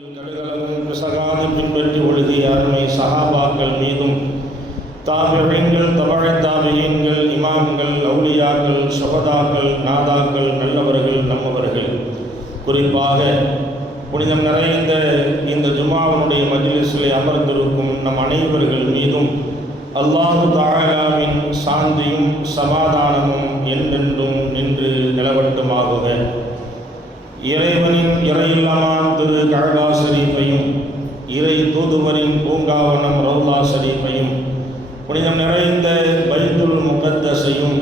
கடுகளவும் பிசகாது பின்பற்றி ஒழுகிய அருமை சஹாபாக்கள் மீதும் தாபிஈன்கள், தபஅ தாபிஈன்கள், இமாம்கள், அவுலியாக்கள், சுஹதாக்கள், நாதாக்கள், நல்லவர்கள், நம்மவர்கள், குறிப்பாக புனிதம் நிறைந்த இந்த ஜுமாவுடைய மஜ்லிஸிலே அமர்ந்திருக்கும் நம் அனைவர்கள் மீதும் அல்லாஹு தஆலாவின் சாந்தியும் சமாதானமும் என்றென்றும் நின்று நிலவட்டுமாகுக. இறைவனின் இறையில்லமான் திரு கஅபா ஷரீஃபையும் இறை தூதுவரின் பூங்காவனம் ரௌலா ஷரீஃபையும் புனிதம் நிறைந்த பைத்துல் முகத்தஸையும்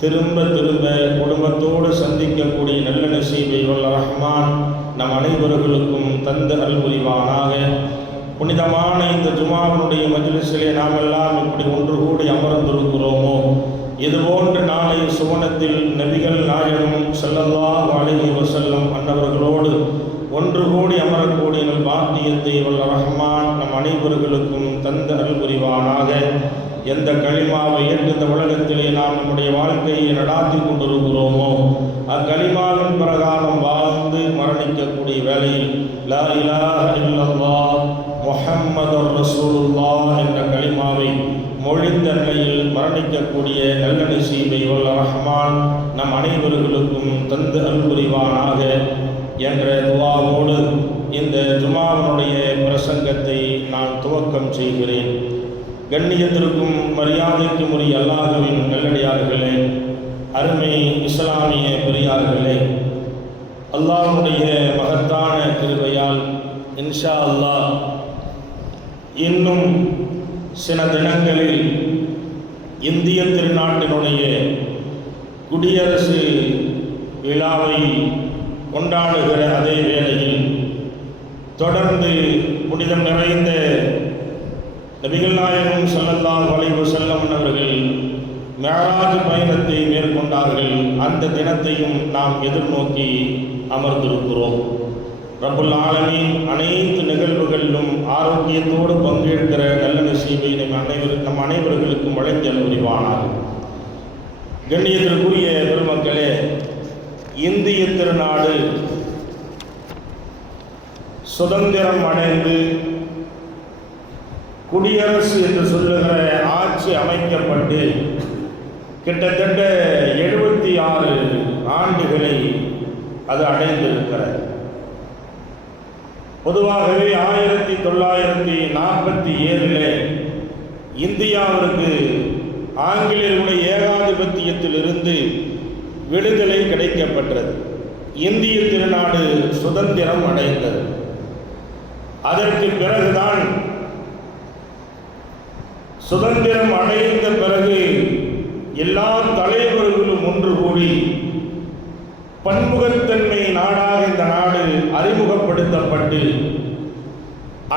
திரும்ப திரும்ப குடும்பத்தோடு சந்திக்கக்கூடிய நல்ல நசீபை வல்ல ரஹ்மான் நம் அனைவர்களுக்கும் தந்து அல்புரிவானாக. புனிதமான இந்த ஜுமாவினுடைய மஜ்லிஸிலே நாம் எல்லாம் இப்படி ஒன்று கூடி அமர்ந்திருக்கிறோமோ, இதுபோன்று நாளை சுவனத்தில் நபிகள் நாயகம் ஸல்லல்லாஹு அலைஹி வஸல்லம் அன்னவர்களோடு ஒன்று கூடி அமரக்கூடிய நல் பாக்கியத்தை வல்ல ரஹ்மான் நம் அனைவர்களுக்கும் தந்த அருள் புரிவானாக. எந்த களிமாவை ஏற்று இந்த உலகத்திலே நாம் நம்முடைய வாழ்க்கையை நடாத்தி கொண்டிருக்கிறோமோ, அக்களிமாவின் பிரகாரம் வாழ்ந்து மரணிக்கக்கூடிய வேளையில் லா இலாஹ இல்லல்லாஹ் முஹம்மதுர் ரசூலுல்லாஹ் என்ற களிமாவை மொழிந்த நிலையில் மரணிக்கக்கூடிய நல்ல நசீபை வல்ல ரஹ்மான் நம் அனைவர்களுக்கும் தந்து அருள் புரிவானாக என்ற துஆவோடு இந்த ஜுமாவினுடைய பிரசங்கத்தை நான் துவக்கம் செய்கிறேன். கண்ணியத்திற்கும் மரியாதைக்கும் உரிய அல்லாஹ்வின் நல்லடியார்களே, அருமை இஸ்லாமிய பெரியார்களே, அல்லாஹ்வுடைய மகத்தான கிருபையால் இன்ஷா அல்லாஹ் இன்னும் சில தினங்களில் இந்திய திருநாட்டினுடைய குடியரசு விழாவை கொண்டாடுகிற அதே வேளையில் தொடர்ந்து புனிதம் நிறைந்த நபிகள் நாயகம் ஸல்லல்லாஹு அலைஹி வஸல்லம் அவர்கள் மிஅராஜ் பயணத்தை மேற்கொண்டார்கள். அந்த தினத்தையும் நாம் எதிர்நோக்கி அமர்ந்திருக்கிறோம். ரப்புல் ஆலமீன் அனைத்து நிகழ்வுகளிலும் ஆரோக்கியத்தோடு பங்கேற்கிற நல்ல நசீபை நம் அனைவர்களுக்கும் வழங்கி புரிவானாக. கண்ணியத்திற்குரிய பெருமக்களே, இந்திய திருநாடு சுதந்திரம் அடைந்து குடியரசு என்று சொல்லுகிற ஆட்சி அமைக்கப்பட்டு கிட்டத்தட்ட 76 ஆண்டுகளை அது அடைந்திருக்கிறது. பொதுவாகவே 1947 இந்தியாவிற்கு ஆங்கிலேயருடைய ஏகாதிபத்தியத்திலிருந்து விடுதலை கிடைக்கப்பட்டது. இந்திய திருநாடு சுதந்திரம் அடைந்தது. அதற்கு பிறகுதான் சுதந்திரம் அடைந்த பிறகு எல்லா தலைவர்களும் ஒன்று கூடி பன்முகத்தன்மை நாடாக இந்த நாடு அறிமுகப்படுத்தப்பட்டு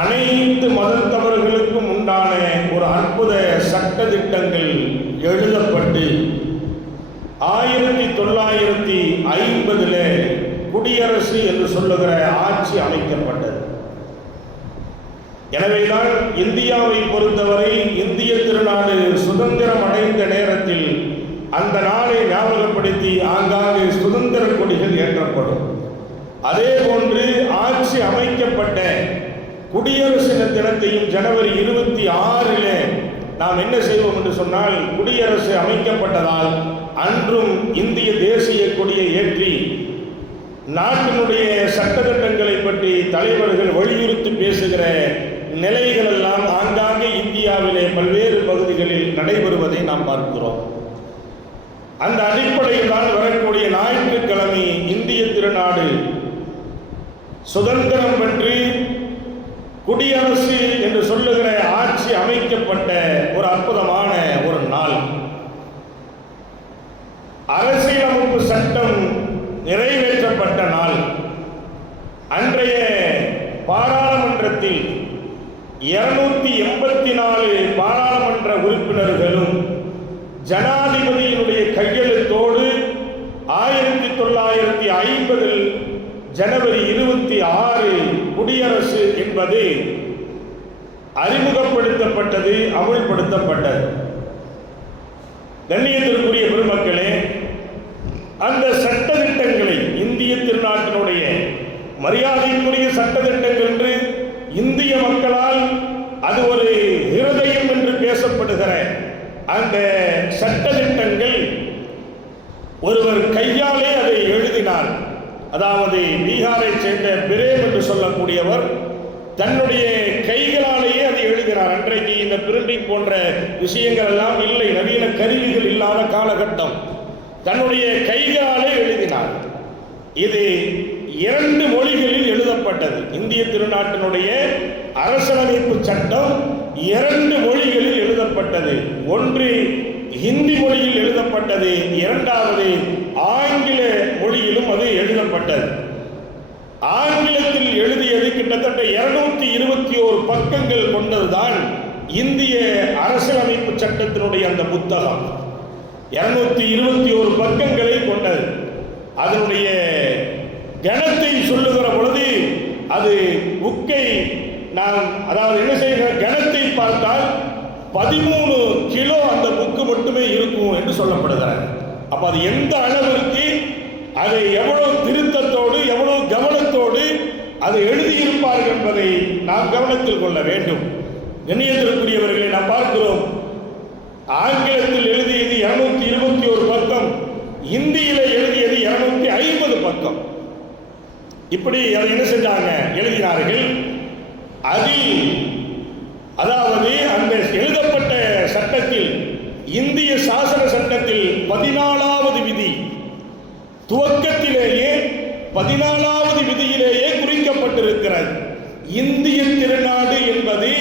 அனைத்து மதத்தவர்களுக்கும் உண்டான ஒரு அற்புத சட்ட திட்டங்கள் எழுதப்பட்டு 1950 குடியரசு என்று சொல்லுகிற ஆட்சி அமைக்கப்பட்டது. எனவேதான் இந்தியாவை பொறுத்தவரை இந்திய திருநாடு சுதந்திரம் அடைந்த நேரத்தில் அந்த நாளை ஞாபகப்படுத்தி ஆங்காங்கே சுதந்திர கொடிகள் ஏற்றப்படும். அதே போன்று ஆட்சி அமைக்கப்பட்ட குடியரசு தினத்தையும் ஜனவரி 26 நாம் என்ன செய்வோம் என்று சொன்னால், குடியரசு அமைக்கப்பட்டதால் அன்றும் இந்திய தேசிய கொடியை ஏற்றி நாட்டினுடைய சட்டத்திட்டங்களை பற்றி தலைவர்கள் வலியுறுத்தி பேசுகிற நிலைகள் எல்லாம் ஆங்காங்கே இந்தியாவிலே பல்வேறு பகுதிகளில் நடைபெறுவதை நாம் பார்க்கிறோம். அந்த அடிப்படையில் தான் வரக்கூடிய ஞாயிற்றுக்கிழமை இந்திய திருநாடு சுதந்திரம் பெற்று குடியரசு என்று சொல்லுகிற ஆட்சி அமைக்கப்பட்ட ஒரு அற்புதமான ஒரு நாள். அரசியலமைப்பு சட்டம் நிறைவேற்றப்பட்ட நாள். அன்றைய பாராளுமன்றத்தில் 284 பாராளுமன்ற உறுப்பினர்களும் ஜனாதிபதியினுடைய கையெழுத்தோடு 1950 ஜனவரி 26 குடியரசு என்பது அறிமுகப்படுத்தப்பட்டது, அமுல்படுத்தப்பட்டது. கண்ணியத்திற்குரிய பெருமக்களே, அந்த சட்ட திட்டங்களை இந்திய திருநாட்டினுடைய மரியாதைக்குரிய சட்டத்திட்டங்கள் என்று இந்திய மக்களால் அது ஒரு இருதயம் என்று பேசப்படுகிற அந்த சட்டத்திட்டங்கள் ஒருவர் கையாலே அதை எழுதினார். அதாவது பீகாரை சேர்ந்த பிரேம் என்று சொல்லக்கூடியவர் தன்னுடைய கைகளாலேயே அதை எழுதினார். அன்றைக்கு இந்த பிரிண்டிங் போன்ற விஷயங்கள் எல்லாம் இல்லை, நவீன கருவிகள் இல்லாத காலகட்டம். தன்னுடைய கைகளாலே எழுதினார். இது 2 மொழிகளில் எழுதப்பட்டது. இந்திய திருநாட்டினுடைய அரசியலமைப்பு சட்டம் 2 மொழிகளில் எழுதப்பட்டது. ஒன்று ஹிந்தி மொழியில் எழுதப்பட்டது, இரண்டாவது ஆங்கில மொழியிலும் அது எழுதப்பட்டது. ஆங்கிலத்தில் எழுதியது கிட்டத்தட்ட 221 பக்கங்கள் கொண்டதுதான் இந்திய அரசியலமைப்பு சட்டத்தினுடைய அந்த புத்தகம். 221 பக்கங்களை கொண்டது. அதனுடைய கணத்தை சொல்லுகிற பொழுது அது புக்கை நாம் அதாவது என்ன செய்கிற கணத்தை பார்த்தால் 13 கிலோ அந்த புக்கு மட்டுமே இருக்கும் என்று சொல்லப்படுகிறார். அப்ப அது எந்த அளவிற்கு அதை எவ்வளவு திருத்தத்தோடு எவ்வளவு கவனத்தோடு அதை எழுதியிருப்பார்கள் என்பதை நாம் கவனத்தில் கொள்ள வேண்டும். கண்ணியத்திற்குரியவர்களை நாம் பார்க்கிறோம், ஆங்கிலத்தில் எழுதியது 221 பக்கம், இந்தியில எழுதியது 250 பக்கம். இப்படி அதை என்ன செஞ்சாங்க, எழுதினார்கள். அதில் அதாவது அந்த எழுதப்பட்ட சட்டத்தில், இந்திய சாசன சட்டத்தில் 14வது விதி துவக்கத்திலேயே 14வது விதியிலேயே குறிக்கப்பட்டிருக்கிறது. இந்திய திருநாடு என்பது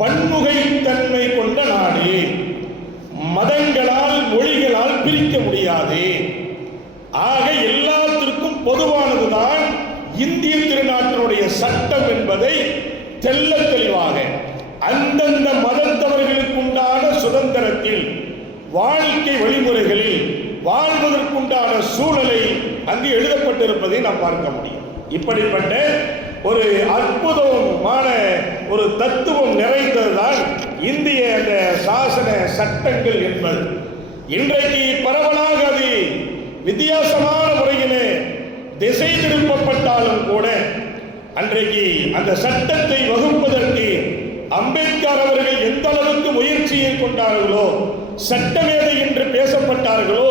பன்முகைத்தன்மை கொண்ட நாடு, மதங்களால் மொழிகளால் பிரிக்க முடியாது. ஆக எல்லாத்திற்கும் பொதுவானதுதான் இந்திய திருநாட்டினுடைய சட்டம் என்பதை தெள்ள தெளிவாக அந்தந்த மதத்தவர்களுக்கு உண்டான சுதந்திரத்தில், வாழ்க்கை வழிமுறைகளில் வாழ்வதற்குண்டான சூழலை அங்கு எழுதப்பட்டிருப்பதை நாம் பார்க்க முடியும். இப்படிப்பட்ட ஒரு அற்புதமான ஒரு தத்துவம் நிறைந்ததுதான் இந்திய அந்த சாசன சட்டங்கள் என்பது. இன்றைக்கு பரவலாக அது வித்தியாசமான முறையிலே திசை திருப்பப்பட்டாலும் கூட, அன்றைக்கு அந்த சட்டத்தை வகுப்பதற்கு அம்பேத்கர் அவர்கள் எந்த அளவுக்கு முயற்சியை கொண்டார்களோ, சட்டமேதை என்று பேசப்பட்டார்களோ,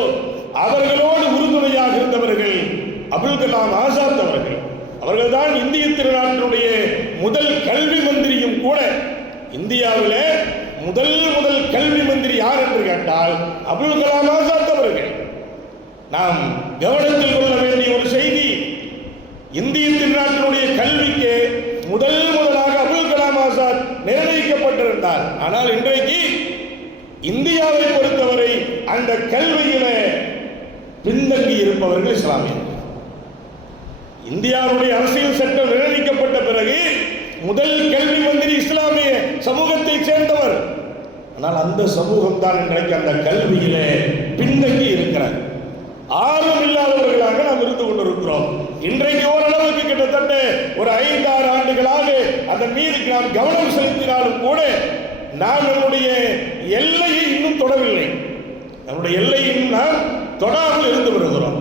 அவர்களோடு உறுதுணையாக இருந்தவர்கள் அபுல் கலாம் ஆசாத் அவர்கள். அவர்கள்தான் இந்திய திருநாட்டினுடைய முதல் கல்வி மந்திரியும் கூட. இந்தியாவில் முதல் கல்வி மந்திரி யார் என்று கேட்டால் அபுல் கலாம் ஆசாத் அவர்கள். நாம் கவனத்தில் கொள்ள வேண்டிய ஒரு செய்தி, இந்திய திருநாட்டினுடைய கல்விக்கு முதலாக அபுல் கலாம் ஆசாத் நிர்ணயிக்கப்பட்டிருந்தார். ஆனால் இன்றைக்கு இந்தியாவை பொறுத்தவரை அந்த கல்வியில பின்தங்கி இருப்பவர்கள் இஸ்லாமியர்கள். இந்தியாவுடைய அரசியல் சட்டம் நிர்ணயிக்கப்பட்ட பிறகு முதல் கல்வி மந்திரி இஸ்லாமிய சமூகத்தை சேர்ந்தவர். ஆனால் அந்த சமூகம் தான் இன்றைக்கு அந்த கல்வியில பின்தங்கி இருக்கிறார். ஆர்வம் இல்லாதவர்களாக நாம் இருந்து கொண்டிருக்கிறோம். இன்றைக்கு ஓரளவுக்கு கிட்டத்தட்ட ஒரு 5-6 ஆண்டுகளாக அதன் மீது நாம் கவனம் செலுத்தினாலும் கூட நாம் நம்முடைய எல்லையை இன்னும் தொடவில்லை. நம்முடைய எல்லையை இன்னும் நாம் தொடாமல் இருந்து வருகிறோம்.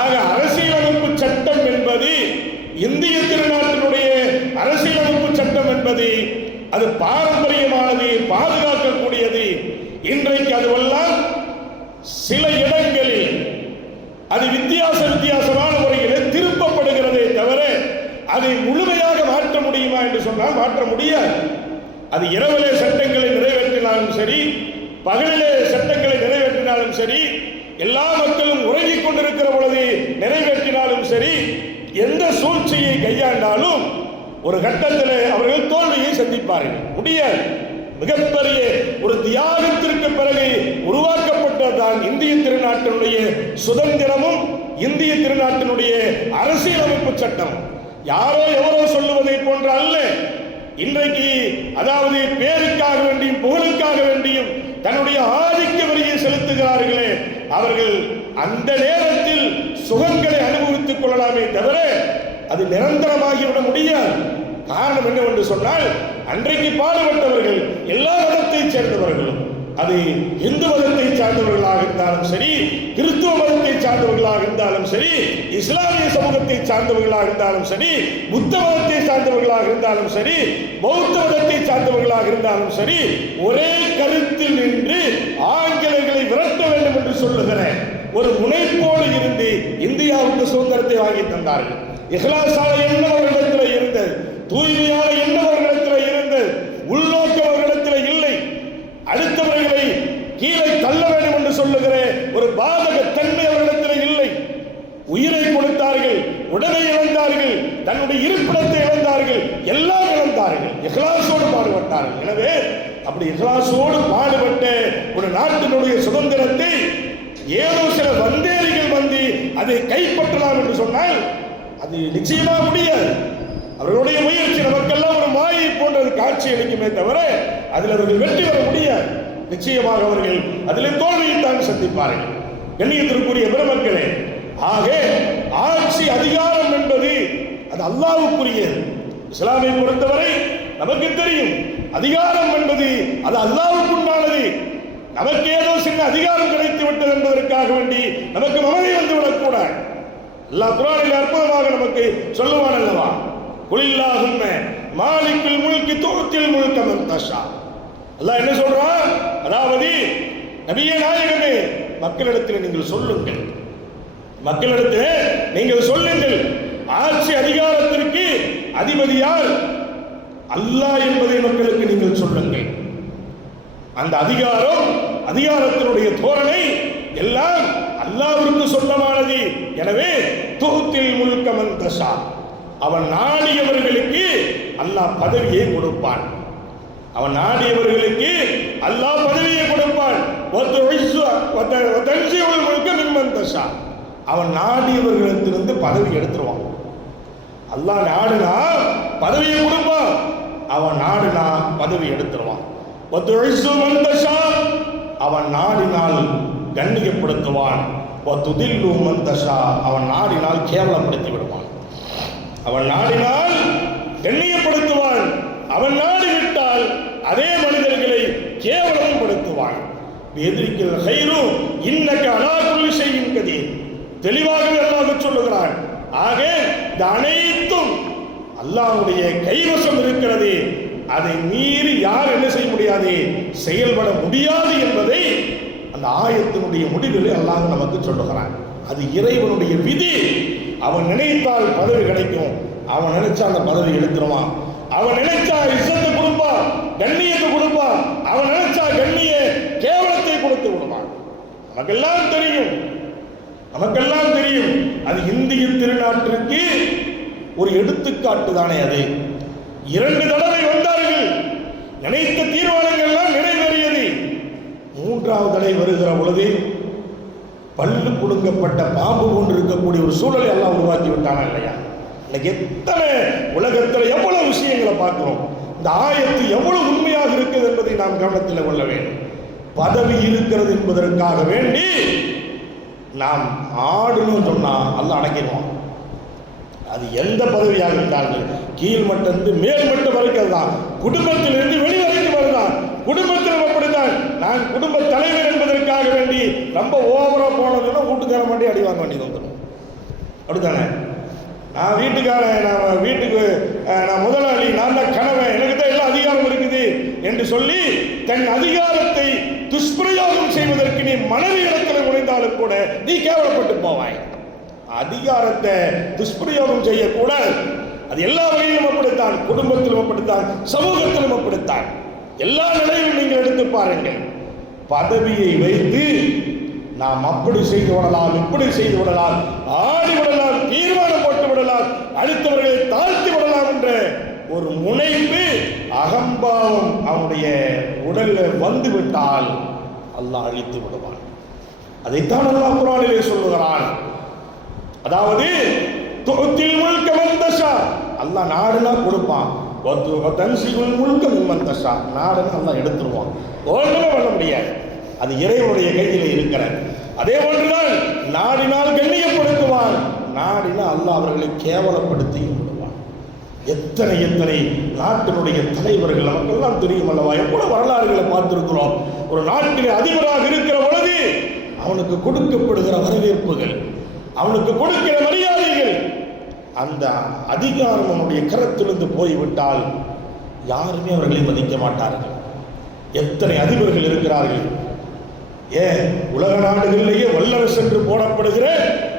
ஆக அரசியலமைப்பு சட்டம் என்பது, இந்திய திருநாட்டினுடைய அரசியலமைப்பு சட்டம் என்பது அது பாரம்பரியமானது, பாதுகாக்கக்கூடியது. இன்றைக்கு அதுவெல்லாம் சில இடங்களில் அது வித்தியாசமான முறையில் திருப்பப்படுகிறதே தவிர அதை முழுமையாக மாற்ற முடியுமா என்று சொன்னால் மாற்ற முடியாது. அது இரவிலே சட்டங்களை நிறைவேற்றினாலும் சரி, பகலிலே சட்டங்களை நிறைவேற்றினாலும் சரி, எல்லா மக்களும் உறங்கிக் கொண்டிருக்கிற பொழுது நிறைவேற்றினாலும் சரி, எந்த சூழ்ச்சியை கையாண்டாலும் ஒரு கட்டத்தில் அவர்கள் தோல்வியை சந்திப்பார்கள். முடியாது. மிகப்பெரிய ஒரு தியாகத்திற்கு பிறகு உருவாக்கப்பட்டதான் இந்திய திருநாட்டினுடைய சுதந்திரமும் இந்திய திருநாட்டினுடைய அரசியலமைப்பு சட்டம். யாரோ எவரோ சொல்லுவதை போன்ற அல்ல. இன்றைக்கு அதாவது பேருக்காக வேண்டியும் புகழுக்காக வேண்டியும் தன்னுடைய ஆதிக்க வரியை செலுத்துகிறார்களே, அவர்கள் அந்த நேரத்தில் சுகங்களை அனுபவித்துக் கொள்ளலாமே தவிர அது நிரந்தரமாகிவிட முடியாது. காரணம் என்னவென்று சொன்னால், அன்றைக்கு பாடுபட்டவர்கள் எல்லா மதத்தைச் சேர்ந்தவர்களும் அது இந்து மதத்தை சார்ந்தவர்களாக இருந்தாலும் சரி, கிறிஸ்துவ மதத்தை சார்ந்தவர்களாக இருந்தாலும் சரி, இஸ்லாமிய சமூகத்தை சார்ந்தவர்களாக இருந்தாலும் சரி, புத்த மதத்தை சார்ந்தவர்களாக இருந்தாலும் சரி, பௌத்த மதத்தை சார்ந்தவர்களாக இருந்தாலும் சரி, ஒரே கருத்தில் நின்று ஆங்கிலேயர்களை விரட்ட வேண்டும் என்று சொல்லுகிற ஒரு முனைப்போடு இருந்து இந்தியாவுக்கு சுதந்திரத்தை வாங்கி தந்தார்கள். இஹ்லாஸான எண்ணம் அவர்களிடத்தில் இருந்தது, தூய்மையான எண்ணம் அவர்களிடத்தில் இருந்தது, உள்நோக்கம் அவர்களிடத்தில் இல்லை. அடுத்தவர்களை கீழே தள்ள வேண்டும் என்று சொல்லுகிற ஒரு பாதக தன்மை அவர்களிடத்தில் இல்லை. உயிரை கொடுத்தார்கள், உடலை இழந்தார்கள், தன்னுடைய இருப்பிடத்தை இழந்தார்கள், எல்லாம் இழந்தார்கள், இஹ்லாஸோடு பாடுபட்டார்கள். எனவே அப்படி இஹ்லாஸோடு பாடுபட்ட ஒரு நாட்டினுடைய சுதந்திரத்தை ஏதோ சில வந்தேரிகள் வந்து அதை கைப்பற்றலாம் என்று சொன்னால் அது நிச்சயமா முடியாது. அவர்களுடைய முயற்சி நமக்கெல்லாம் ஒரு மாயை போன்ற காட்சி அளிக்குமே தவிர அதில் அவர்கள் வெற்றி பெற முடியாது. நிச்சயமாக அவர்கள் அதில் தோல்வியைத்தான் சந்திப்பார்கள். கண்ணியத்திற்குரிய பெருமக்களே, ஆக ஆட்சி அதிகாரம் என்பது அது அல்லாஹ்வுக்குரியது. இஸ்லாமை பொறுத்தவரை நமக்கு தெரியும், அதிகாரம் என்பது அது அல்லாஹ்வுக்குண்டானது. நமக்கு ஏதோ சின்ன அதிகாரம் கிடைத்து விட்டது என்பதற்காக வேண்டி நமக்கு மமதை வந்து விடக்கூடாது. அல்லாஹ் குர்ஆனில் அற்புதமாக நமக்கு சொல்லுவான் அல்லவா, குலில்லாஹும்ம மாலிக்குல் முல்கி துஅத்தில் முல்க மன் தஷா. அல்லாஹ் என்ன சொல்றான்? அதாவது நபியே நாயகமே, மக்களிடத்தில் நீங்கள் சொல்லுங்கள், மக்களிடத்தில் நீங்கள் சொல்லுங்கள், ஆட்சி அதிகாரத்திற்கு அதிபதி யார்? அல்லாஹ் என்பதை மக்களுக்கு நீங்கள் சொல்லுங்கள். அந்த அதிகாரத்தினுடைய தோரணை எல்லாம் அல்லாஹ்விற்கு சொந்தமானது. எனவே துஅத்தில் முல்க மன் தஷா, அவன் நாடியவர்களுக்கு அல்லாஹ் பதவியை கொடுப்பான். அவன் நாடியவர்களுக்கு அல்லாஹ் பதவியை கொடுப்பான். அவன் நாடியவர்களிடத்திலிருந்து பதவி எடுத்துருவான். அல்லாஹ் நாடுனா பதவியை கொடுப்பான், அவன் நாடுனா பதவி எடுத்துருவான். அவன் நாடினால் கண்ணியப்படுத்துவான், அவன் நாடினால் கேவலப்படுத்தி விடுவான். அவன் நாடினால் கண்ணியப்படுத்துவான், அவன் நாடிவிட்டால் அதே மனிதர்களை கேவலப்படுத்துவான். எதிரிக்கிற ஹைரும் இன்னக அலா குல்லி ஷைஇன் கதீர், தெளிவாகவே அல்லாஹ் சொல்லுகிறான். ஆக இந்த அனைத்தும் அல்லாஹ்வுடைய கைவசம் இருக்கிறது. அதை மீறி யார் என்ன செய்ய முடியாது, செயல்பட முடியாது என்பதை அந்த ஆயத்தினுடைய முடிவில் அல்லாஹ் நமக்கு சொல்லுகிறான். அது இறைவனுடைய விதி. அவன் நினைத்தால் பதவி கிடைக்கும், அவன் நினைச்சா அந்த பதவி எடுத்துருவான். அவன் நினைச்சா இஸ்ஸத்தை கொடுப்பான், கண்ணியத்தை கொடுப்பான். அவன் நினைச்சா கண்ணிய கேவலத்தை கொடுத்து விடுவான். நமக்கெல்லாம் தெரியும், நமக்கெல்லாம் தெரியும். அது இந்திய திருநாட்டிற்கு ஒரு எடுத்துக்காட்டு தானே. அது 2 தடவை வந்தார்கள், நினைத்த தீர்மானங்கள் எல்லாம் நிறைவேறியது. 3வது தடவை வருகிற பொழுது பல்லு புடுங்கப்பட்ட பாம்பு கொண்டு இருக்கக்கூடிய ஒரு சூழலை எல்லாம் உருவாக்கி விட்டானா இல்லையா? இன்னைக்கு எத்தனை உலகத்தில் எவ்வளவு விஷயங்களை பார்க்கிறோம். இந்த ஆயத்து எவ்வளவு உண்மையாக இருக்கிறது என்பதை நாம் கவனத்தில் கொள்ள வேண்டும். பதவி இருக்கிறது என்பதற்காக வேண்டி நாம் ஆடணும் சொன்னா அல்லாஹ் அடக்கிடுவான். அது எந்த பதவியாக இருந்தாலும் கீழ்மட்டிலிருந்து மேல்மட்டம் வரைக்கும் தான், குடும்பத்திலிருந்து வெளிவரைக்கும் வருதான். குடும்பத்தில் அப்படித்தான். நான் குடும்ப தலைவர் என்பதற்காக வேண்டி ரொம்ப ஓவரா போனதுன்னா வீட்டுக்கார மாட்டி அடி வாங்க வேண்டியது வந்துடும். அப்படித்தானே? நான் வீட்டுக்காரன், நான் வீட்டுக்கு நான் முதலாளி, நான் தான் கணவன், எனக்கு தான் எல்லாம் அதிகாரம் இருக்குது என்று சொல்லி தன் அதிகாரத்தை துஷ்பிரயோகம் செய்வதற்கு நீ மனைவி இடத்துல நுழைந்தாலும் கூட நீ கேவலப்பட்டு போவாய். அதிகாரத்தை துஷ்பிரயோகம் செய்யக்கூடாது. அது எல்லா வகையிலும் அப்படித்தான், குடும்பத்திலும் அப்படித்தான், சமூகத்திலும் அப்படித்தான். எல்லா நிலையிலும் நீங்கள் எடுத்து பாருங்கள். பதவியை வைத்து நாம் அப்படி செய்து விடலாம், இப்படி செய்து விடலாம், ஆடி விடலாம், தீர்மானம் போட்டு விடலாம், அடுத்தவர்களை தாழ்த்தி விடலாம் என்ற ஒரு முனைப்பு, அகம்பாவம் அவனுடைய உடலில் வந்து விட்டால் அல்லாஹ் அழித்து விடுவான். அதைத்தான் அல்லாஹ் குர்ஆனிலே சொல்லுகிறான். அதாவது துஅத்தில் முல்க மன் தஷா, அல்லாஹ் நாடுனா கொடுப்பான். தன்சிகுல் முல்க மிம்மன் தஷா, நாடுனா அல்லாஹ் எடுத்துருவான். ஒன்றுமே பண்ண முடியாது. அது இறைவனுடைய கையில் இருக்கிற. அதே போன்றுதான் நாடினால் கண்ணியப்படுத்துவான், நாடினால் அல்லாஹ் அவர்களை கேவலப்படுத்தி விடுவான். எத்தனை எத்தனை நாட்டினுடைய தலைவர்கள் நமக்கெல்லாம் தெரியும் அல்லவா, எவ்வளவு வரலாறுகளை பார்த்திருக்கிறோம். ஒரு நாட்டில் அதிபராக இருக்கிற பொழுது அவனுக்கு கொடுக்கப்படுகிற வரவேற்புகள், அவனுக்கு கொடுக்கிற மரியாதைகள், அந்த அதிகாரம் அவனுடைய கரத்திலிருந்து போய்விட்டால் யாருமே அவர்களை மதிக்க மாட்டார்கள். எத்தனை அதிபர்கள் இருக்கிறார்கள். ஏன் உலக நாடுகளிலேயே வல்லரசு என்று போடப்படுகிற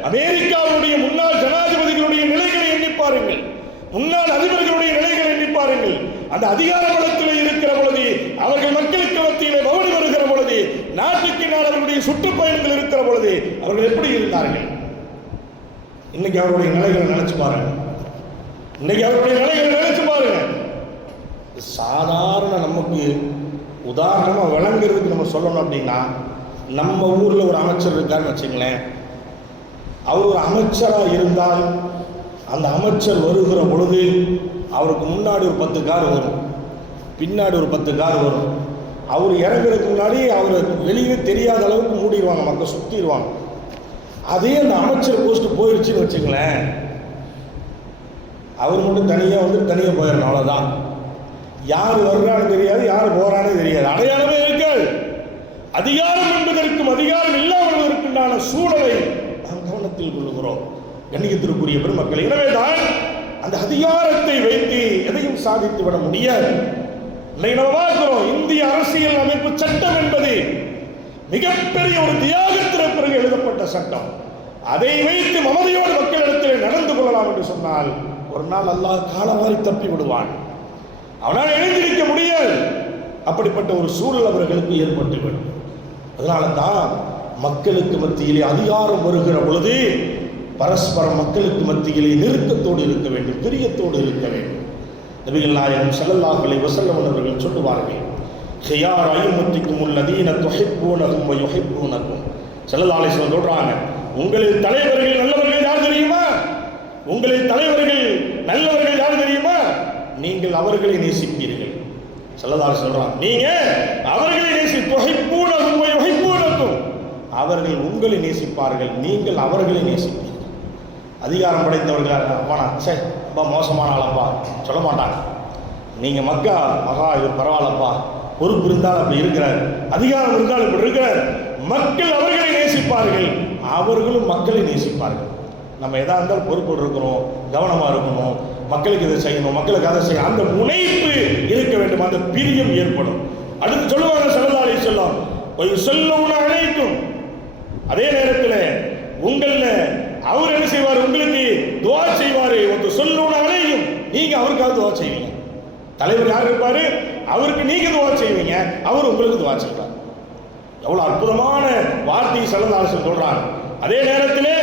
அமெரிக்காவுடைய முன்னாள் ஜனாதிபதிகளுடைய நிலைகளை எண்ணி பாருங்கள், முன்னாள் அதிபர்களுடைய நிலைகளை எண்ணி பாருங்கள். அந்த அதிகார பலத்தில் இருக்கிற பொழுது, அவர்கள் மக்களுக்கு மத்தியிலே பவனி வருகிற பொழுது, நாட்டுக்கு நாள் அவர்களுடைய சுற்றுப்பயணங்கள் இருக்கிற பொழுது அவர்கள் எப்படி இருந்தார்கள்? இன்னைக்கு அவருடைய நிலைகளை நினைச்சு பாருங்க. இன்னைக்கு அவருடைய நிலைகளை நினைச்சு பாருங்க. சாதாரண நமக்கு உதாரணமா விளங்குறதுக்கு நம்ம சொல்லணும் அப்படின்னா, நம்ம ஊர்ல ஒரு அமைச்சர் இருக்காருன்னு வச்சுங்களேன். அவர் ஒரு அமைச்சராக இருந்தால் அந்த அமைச்சர் வருகிற பொழுது அவருக்கு முன்னாடி ஒரு 10 கார் வரும், பின்னாடி ஒரு 10 கார் வரும். அவர் இறங்குறதுக்கு முன்னாடி அவர் வெளியே தெரியாத அளவுக்கு மூடிடுவாங்க, மக்கள் சுற்றிடுவாங்க. அதே அந்த அமைச்சர் போஸ்ட் போயிடுச்சுன்னு வச்சுங்களேன், அவர் மட்டும் தனியாக வந்து தனியாக போயிடணும், அவ்வளோதான். யார் வர்றான்னு தெரியாது, யார் போறான்னு தெரியாது, அடையாளமே இருக்காது. அதிகாரம் என்பதற்கும் அதிகாரம் இல்லாமல் இருக்கின்றான சூழலை நாம் கவனத்தில் கொள்ளுகிறோம். கண்ணியத்திற்குரிய பெருமக்கள், எனவேதான் அந்த அதிகாரத்தை வைத்து எதையும் சாதித்து விட முடியாது. நம்ம பார்க்கிறோம், இந்திய அரசியல் அமைப்பு சட்டம் என்பது மிகப்பெரிய ஒரு தியாகத்திற்கு பிறகு எழுதப்பட்ட சட்டம். அதை வைத்து மமதையோடு மக்களிடத்தில் நடந்து கொள்ளலாம் என்று சொன்னால் ஒரு நாள் அல்லாஹ் காலவாரி தப்பி விடுவான், அவனால் எழுந்திருக்க முடியாது. அப்படிப்பட்ட ஒரு சூழல் அவர்களுக்கு ஏற்பட்டுவிடும். அதனால தான் மக்களுக்கு மத்தியிலே அதிகாரம் வருகிற பொழுது பரஸ்பரம் மக்களுக்கு மத்தியிலே நெருக்கத்தோடு இருக்க வேண்டும், பிரியத்தோடு இருக்க வேண்டும். நபிகள் நாயகம் ஸல்லல்லாஹு அலைஹி வஸல்லம் அவர்கள் சொல்லுவார்கள், ഖിയാർ அய்யும்மத்திக்கும் அல்லதீன துஹிப்பூனஹும் வ யுஹிப்பூனகும். ஸல்லல்லாஹு அலைஹி வஸல்லம் சொல்றாங்க, உங்களில் தலைவர்கள் நல்லவர்கள் யார் தெரியுமா? உங்களில் தலைவர்கள் நல்லவர்கள் யார் தெரியுமா? நீங்கள் அவர்களை நேசிப்பீர்கள். ஸல்லல்லாஹு அலைஹி வஸல்லம் சொல்றாங்க, நீங்க அவர்களை துஹிப்பூனஹும் வ யுஹிப்பூனகும். அவர்கள் உங்களை நேசிப்பார்கள், நீங்கள் அவர்களை நேசிப்பீர்கள். அதிகாரம் படைத்தவர்கள் அப்பானா சே அப்பா மோசமான ஆளப்பா சொல்ல மாட்டாங்க. நீங்கள் மக்கா மகா இவர் பரவாயில்லப்பா, பொறுப்பு இருந்தால் அப்படி இருக்கிறார், அதிகாரம் இருந்தால் இப்படி இருக்கிறார். மக்கள் அவர்களை நேசிப்பார்கள், அவர்களும் மக்களை நேசிப்பார்கள். நம்ம எதா இருந்தாலும் பொறுப்பு இருக்கணும், கவனமாக இருக்கணும், மக்களுக்கு இதை செய்யணும், மக்களுக்கு அதை செய்யணும், அந்த முனைப்பு இருக்க வேண்டும், அந்த பிரியம் ஏற்படும். அடுத்து சொல்லுவாங்க ஸல்லல்லாஹு அலைஹி வஸல்லம், யுஸல்லூன அலைக்கும். அதே நேரத்தில் உங்கள அவர் என்ன செய்வார்? உங்களுக்கு துஆ செய்வார். ஒரு சொல்லூன அலையும், நீங்க அவருக்காக துஆ செய்வீங்க. தலைவர் யார் இருப்பாரு? அவருக்கு நீங்க துஆ செய்வீங்க, அவர் உங்களுக்கு துஆ செய்வார். எவ்வளவு அற்புதமான வார்த்தை ஸல்லல்லாஹு அலைஹி வஸல்லம் சொல்றாங்க. அதே நேரத்தில்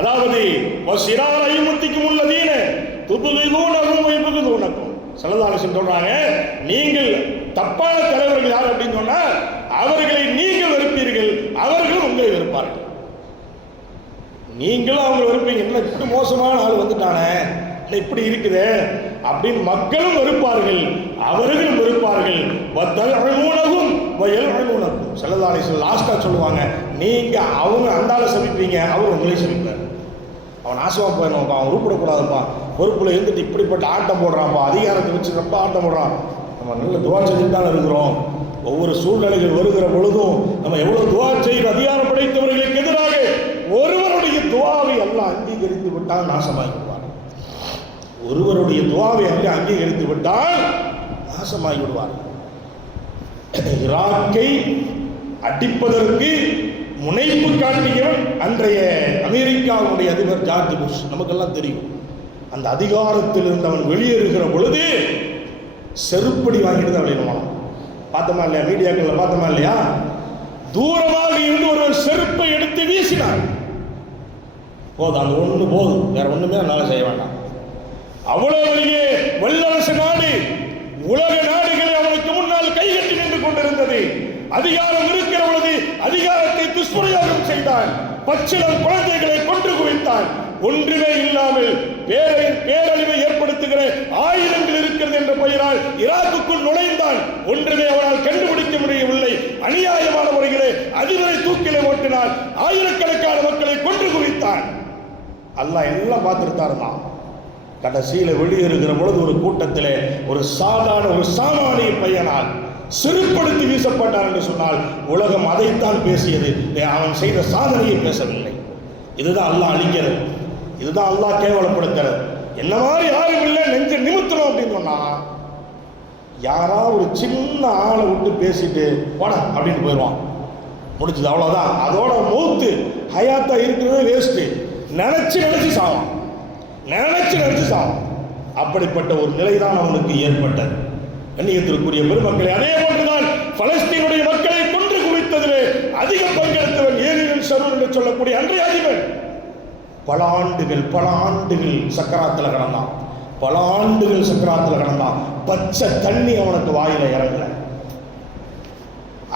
அதாவது வஸிரார் அய்யும்மத்திக்கும் அல்லதீன துபகிதூனஹும் வ யுபகிதூனகும். ஸல்லல்லாஹு அலைஹி வஸல்லம் சொல்றாங்க, நீங்கள் தப்பான தலைவர்கள் யார் அப்படின்னு சொன்னா அவர்களை நீங்கள் வெறுப்பீர்கள், அவர்களும் உங்களை வெறுப்பார்கள். நீங்களும் அவங்க வெறுப்பீங்க, என்ன இப்படி மோசமான ஆள் வந்துட்டானே, இப்படி இருக்குது அப்படின்னு மக்களும் வெறுப்பார்கள், அவர்களும் வெறுப்பார்கள். ஸல்லல்லாஹு அலைஹி வஸல்லம் லாஸ்டா சொல்லுவாங்க, நீங்க அவங்க அந்த ஆளை சபிப்பீங்க, அவர் உங்களையும் சபிப்பார். அவன் நாசமா போயிடுவான்ப்பா, அவன் உருப்பிடக்கூடாதுப்பா, பொறுப்புல இருந்துட்டு இப்படிப்பட்ட ஆட்டம் போடுறான்ப்பா, அதிகாரத்தை வச்சு ரொம்ப ஆட்டம் போடுறான். நம்ம நல்ல துவா செஞ்சுட்டு தான் இருக்கிறோம். ஒவ்வொரு சூழ்நிலைகள் வருகிற பொழுதும் நம்ம எவ்வளவு துவா செய்து அதிகாரம் படைத்தவர்களுக்கு எதிராக ஒருவருடைய துவாவை அல்லாஹ் அங்கீகரித்து விட்டால் நாசமாகி விடுவார். ஒருவருடைய துவாவை அங்கீகரித்து விட்டால் நாசமாகி விடுவார். ஈராக்கை அடிப்பதற்கு முனைப்பு காட்டியவன் அன்றைய அமெரிக்காவுடைய அதிபர் ஜார்ஜ் புஷ். நமக்கெல்லாம் தெரியும். அந்த அதிகாரத்தில் இருந்து அவன் வெளியேறுகிற பொழுது செருப்படி வாங்கிட்டு தான் வெளியிடுவான். பார்த்தோமா இல்லையா? மீடியாக்களில் பார்த்தோமா இல்லையா? தூரமாக இருந்து ஒரு செருப்பை எடுத்து வீசினார். போதும், அந்த ஒன்று போதும், வேற ஒண்ணுமே அதனால செய்ய வேண்டாம். அவ்வளவு பெரிய வல்லரசு நாடு, உலக நாடுகளை அவனுக்கு முன்னால் கைகட்டி நின்று கொண்டிருந்தது. அதிகாரம் இருக்கிற பொழுது அதிகாரத்தை துஷ்பிரயோகம் செய்தான். பச்சிளம் குழந்தைகளை கொன்று குவித்தான். ஒன்றுமே இல்லாமல் பேரழிவை ஏற்படுத்துகிற ஆயுதங்கள் இருக்கிறது என்ற பெயரால் ஈராக்குக்குள் நுழைந்தான். ஒன்றுமே அவனால் கண்டுபிடிக்க முடியவில்லை. அநியாயமான முறையிலே அதிபரை தூக்கிலே ஓட்டினான். ஆயிரக்கணக்கான மக்களை கொன்று குவித்தான். அல்லாஹ் எல்லாம் பார்த்துட்டு இருந்தான். கடைசியில் வெளியேறுகிற பொழுது ஒரு கூட்டத்தில் ஒரு சாமானிய பையனால் சிறுப்படுத்தி வீசப்பட்டார் என்று சொன்னால் உலகம் அதைத்தான் பேசியது, அவன் செய்த சாதனையை பேசவில்லை. இதுதான் அல்லாஹ் அழிக்கிறது, இதுதான் அல்லாஹ் கேவலப்படுத்துறது. என்ன மாதிரி யாரும் இல்லை, நெஞ்ச நிமித்தணும் அப்படின்னு சொன்னா யாராவது ஒரு சின்ன ஆளை விட்டு பேசிட்டு போட அப்படின்னு போயிடுவான், முடிச்சது அவ்வளோதான். அதோட மௌத்து ஹயாத்தா இருக்கிறதே வேஸ்ட்டு. நினைச்சு சாவான். அப்படிப்பட்ட ஒரு நிலைதான் அவனுக்கு ஏற்பட்டது. கண்ணியத்திற்குரிய பெருமக்களை, அதே போன்றுதான் பலஸ்தீனுடைய மக்களை கொன்று குவித்ததிலே அதிக பங்கெடுத்தவன் ஏரியின் ஷரூர் என்று சொல்லக்கூடிய அன்றைய அதிபர். பல ஆண்டுகள் சக்கராத்தில் கிடந்தான். பச்சை தண்ணி அவனுக்கு வாயில இறங்கல.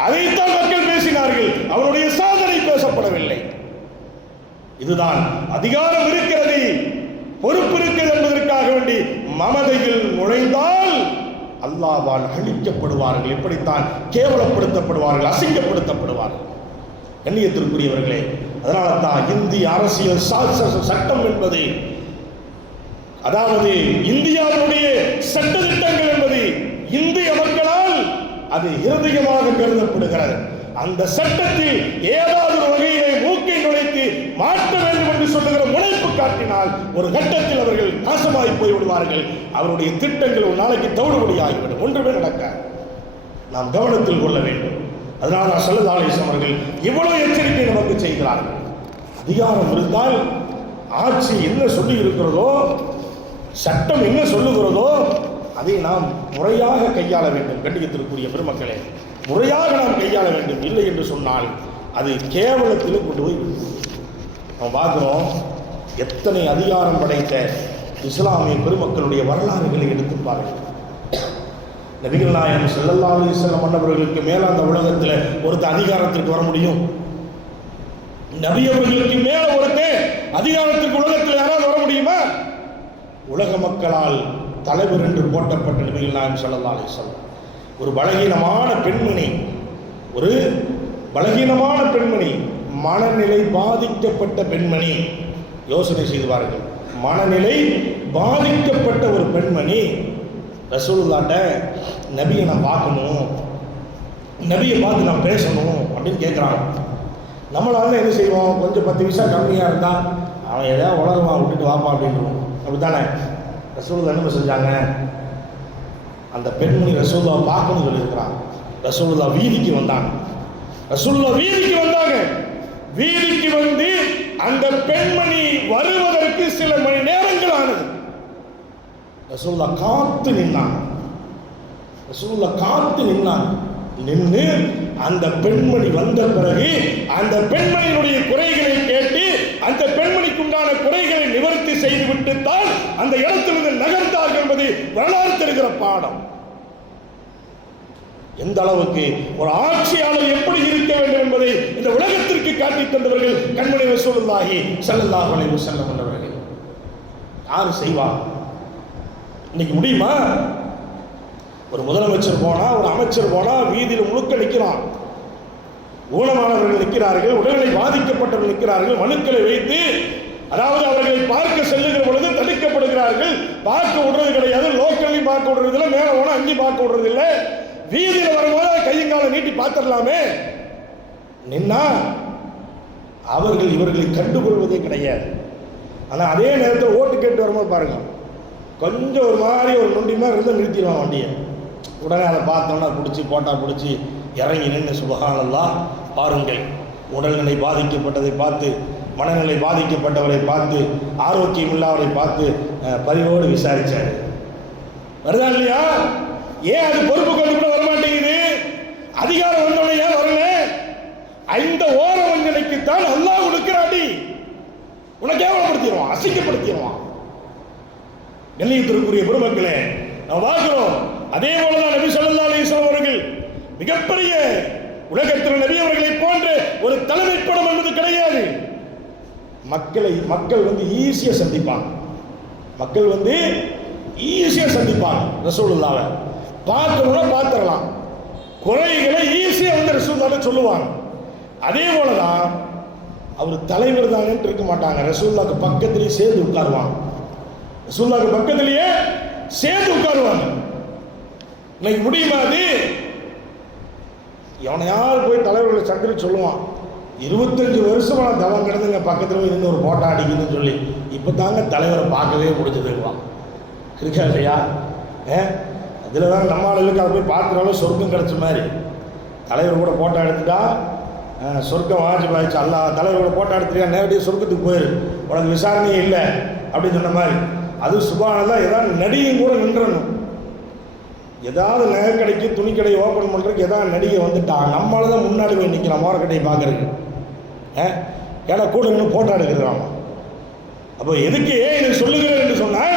அதைத்தான் மக்கள் பேசினார்கள், அவனுடைய சாதனை பேசப்படவில்லை. இதுதான் அதிகாரம் இருக்கிறது, பொறுப்பு இருக்கிறது என்பதற்காக வேண்டி மமதையில் நுழைந்தால் அல்லாஹ்வால் அழிக்கப்படுவார்கள். இப்படித்தான் கேவலப்படுத்தப்படுவார்கள், அசிங்கப்படுத்தப்படுவார்கள். கண்ணியத்திற்குரியவர்களே, அதனால தான் இந்திய அரசியல் சட்டம் என்பது, அதாவது இந்தியாவுடைய சட்ட திட்டங்கள் என்பது இந்திய மக்களால் அது இருதயமாக கருதப்படுகிறது. அந்த சட்டத்தில் ஏதாவது ஒரு வகையிலே மூக்கை நுழைத்து மாற்ற வேண்டும் என்று சொல்லுகிற முனைப்பு காட்டினால் ஒரு கட்டத்தில் அவர்கள் நாசமாகி போய்விடுவார்கள். அவருடைய திட்டங்கள் ஒரு நாளைக்கு தவிடுபடியாகிவிடும், ஒன்றுமே நடக்காது. நாம் கவனத்தில் கொள்ள வேண்டும். அதனால் தான் ஸல்லல்லாஹு அலைஹி வஸல்லம் அவர்கள் இவ்வளவு எச்சரிக்கை நமக்கு செய்கிறார்கள். அதிகாரம் இருந்தால் ஆட்சி என்ன சொல்லி இருக்கிறதோ, சட்டம் என்ன சொல்லுகிறதோ அதை நாம் முறையாக கையாள வேண்டும். கண்ணியத்திற்குரிய பெருமக்களே, முறையாக நாம் கையாள வேண்டும். இல்லை என்று சொன்னால் அது கேவலத்தில் கொண்டு போய் நாம் பார்க்கிறோம். எத்தனை அதிகாரம் படைத்த இஸ்லாமிய பெருமக்களுடைய வரலாறுகளை எடுத்து பாருங்கள். நபிகள் நாயகம் ஸல்லல்லாஹு அலைஹி வஸல்லம் மன்னவர்களுக்கு மேல அந்த உலகத்தில் ஒருத்த அதிகாரத்திற்கு வர முடியும்? நபி அவர்களுக்கு மேல ஒருத்த அதிகாரத்திற்கு உலகத்தில் யாராவது வர முடியுமா? உலக மக்களால் தலைவர் என்று போட்டப்பட்ட நபிகள் நாயகம் ஸல்லல்லாஹு அலைஹி வஸல்லம் ஒரு பலகீனமான பெண்மணி, மனநிலை பாதிக்கப்பட்ட பெண்மணி. யோசனை செய்து பாருங்கள். மனநிலை பாதிக்கப்பட்ட ஒரு பெண்மணி ரசூலுல்லாஹ்ட்ட நபியை நான் பார்க்கணும், நபியை பார்த்து நான் பேசணும் அப்படின்னு கேட்குறாங்க. நம்மளால என்ன செய்வோம்? கொஞ்சம் 10 பைசா கம்மியாக இருந்தால் அவன் எதாவது உலகமாக விட்டுட்டு வாப்பா அப்படின்றோம். அப்படி தானே? ரசூலுல்லாஹ் என்ன செஞ்சாங்க? அந்த பெண்மணி ரசூலுல்லாஹ் பார்க்கணும்னு சொல்லியிருக்கிறான். ரசூலுல்லாஹ் வீதிக்கு வந்தாங்க. வீதிக்கு வந்து அந்த பெண்மணி வருவதற்கு சில மணி நேரங்கள் ஆனது. ரசூலுல்லாஹ் காத்து நின்னாங்க. நின்று அந்த பெண்மணி வந்த பிறகு அந்த பெண்மணியினுடைய குறைகளை கேட்டு அந்த பெண்மணிக்கு உண்டான குறைகளை நிவர்த்தி செய்துவிட்டு தான் அந்த இடத்திலிருந்து நகர்ந்தார்கள் என்பது வரலாறு தருகிற பாடம். எந்த அளவுக்கு ஒரு ஆட்சியாளர் எப்படி இருக்க வேண்டும் என்பதை இந்த உலகத்திற்கு காட்டி தந்தவர்கள் கண்மணி ரசூலுல்லாஹி ஸல்லல்லாஹு அலைஹி வஸல்லம் அவர்கள். யாரு செய்வா? இன்னைக்கு முடியுமா? ஒரு முதலமைச்சர் போனா, ஒரு அமைச்சர் போனா வீதியில் முழுக்க நிற்கிறான். ஊனமானவர்கள் நிற்கிறார்கள், உடல்நிலை பாதிக்கப்பட்டவர்கள் நிற்கிறார்கள். மனுக்களை வைத்து, அதாவது அவர்களை பார்க்க செல்லுகிற பொழுது தடுக்கப்படுகிறார்கள். பார்க்க விடுறது கிடையாது, லோக்கல்லையும் பார்க்க விடுறது இல்லை, மேலே போனால் அங்கேயும் பார்க்க விடுறது இல்லை. வீதியில் வரும்போது கையங்கால நீட்டி பார்த்துடலாமே, நின்னா அவர்கள் இவர்களை கண்டுகொள்வதே கிடையாது. ஆனால் அதே நேரத்தில் ஓட்டு கேட்டு வரும்போது பாருங்க, கொஞ்சம் ஒரு மாதிரி ஒரு நொண்டி மாதிரி இருந்தால் நிறுத்திடுவான் வண்டியை. உடனே அதை பார்த்தோன்னா பிடிச்சி இறங்கி நின்று சுபஹானல்லாஹ் பாருங்கள். உடல்நிலை பாதிக்கப்பட்டதை பார்த்து, மனநிலை பாதிக்கப்பட்டவரை பார்த்து, ஆரோக்கியம் இல்லாதவரை பார்த்து பரிவோடு விசாரிச்சாரு. வருதா இல்லையா? ஏன் அது பொறுப்பு கொண்டு கூட வரமாட்டேங்குது? அதிகாரம் வந்தோடனே ஏன் வரல? இந்த ஓர வஞ்சனைக்குத்தான் அல்லாஹ் கொடுக்கிறாடி. உனக்கு கேவலப்படுத்திடுவான், அசிங்கப்படுத்திடுவான். கண்ணியத்திற்குரிய பெருமக்களே, நாம் பார்க்கிறோம். அதே போலதான் நபி ஸல்லல்லாஹு அலைஹி வஸல்லம் அவர்கள் மிகப்பெரிய உலகத்தில் நபி அவர்களை போன்ற ஒரு தலைமைப்படம் என்பது கிடையாது. மக்கள் வந்து ஈஸியா சந்திப்பாங்க. ரசூலுல்லாஹ்வை பார்க்கணும்னா பார்த்துடலாம், குறைகளை ஈஸியா வந்து ரசூலுல்லாஹ் சொல்லுவாங்க. அதே போலதான் அவர் தலைவர் தானே இருக்க மாட்டாங்க. ரசூலுல்லாஹ்க்கு பக்கத்திலேயே சேர்ந்து உட்காருவாங்க. ரசூலுல்லாஹ்க்கு பக்கத்திலேயே சேர்ந்து உட்காருவாங்க. இன்னைக்கு முடியுமா அது? எவனையாவது போய் தலைவர்களை சந்திரி சொல்லுவான், 25 வருஷமா நான் தவம் கிடந்துங்க பக்கத்தில் போய் இருந்து ஒரு போட்டோ அடிக்குதுன்னு சொல்லி இப்போ தாங்க தலைவரை பார்க்கவே முடிஞ்சதுவான். இருக்கா இல்லையா? அதில் தான் நம்ம ஆளுகளுக்கு அதை போய் பார்க்குறாலும் சொர்க்கம் கிடச்ச மாதிரி. தலைவர் கூட போட்டோ எடுத்துட்டா சொர்க்கம் வாஜிபாயிடுச்சு. அல்லா தலைவரோட போட்டோ எடுத்துட்டா நேரடியாக சொர்க்கத்துக்கு போயிரு, உனக்கு விசாரணையே இல்லை அப்படின்னு சொன்ன மாதிரி. அது சுபானெல்லாம் ஏதாவது நடிகையும் கூட நின்றணும். ஏதாவது நகை கடைக்கு துணி கடையை ஓப்பன் பண்ணுறதுக்கு ஏதாவது நடிகை வந்துட்டா நம்மளால தான் முன்னாடி போய் நிற்கலாம் மோர கடையை பார்க்குறதுக்கு. ஏன்னா கூட இன்னும் போட்டோ எடுக்கிறாங்க. அப்போ எதுக்கு இதை சொல்லுகிறேன் என்று சொன்னால்,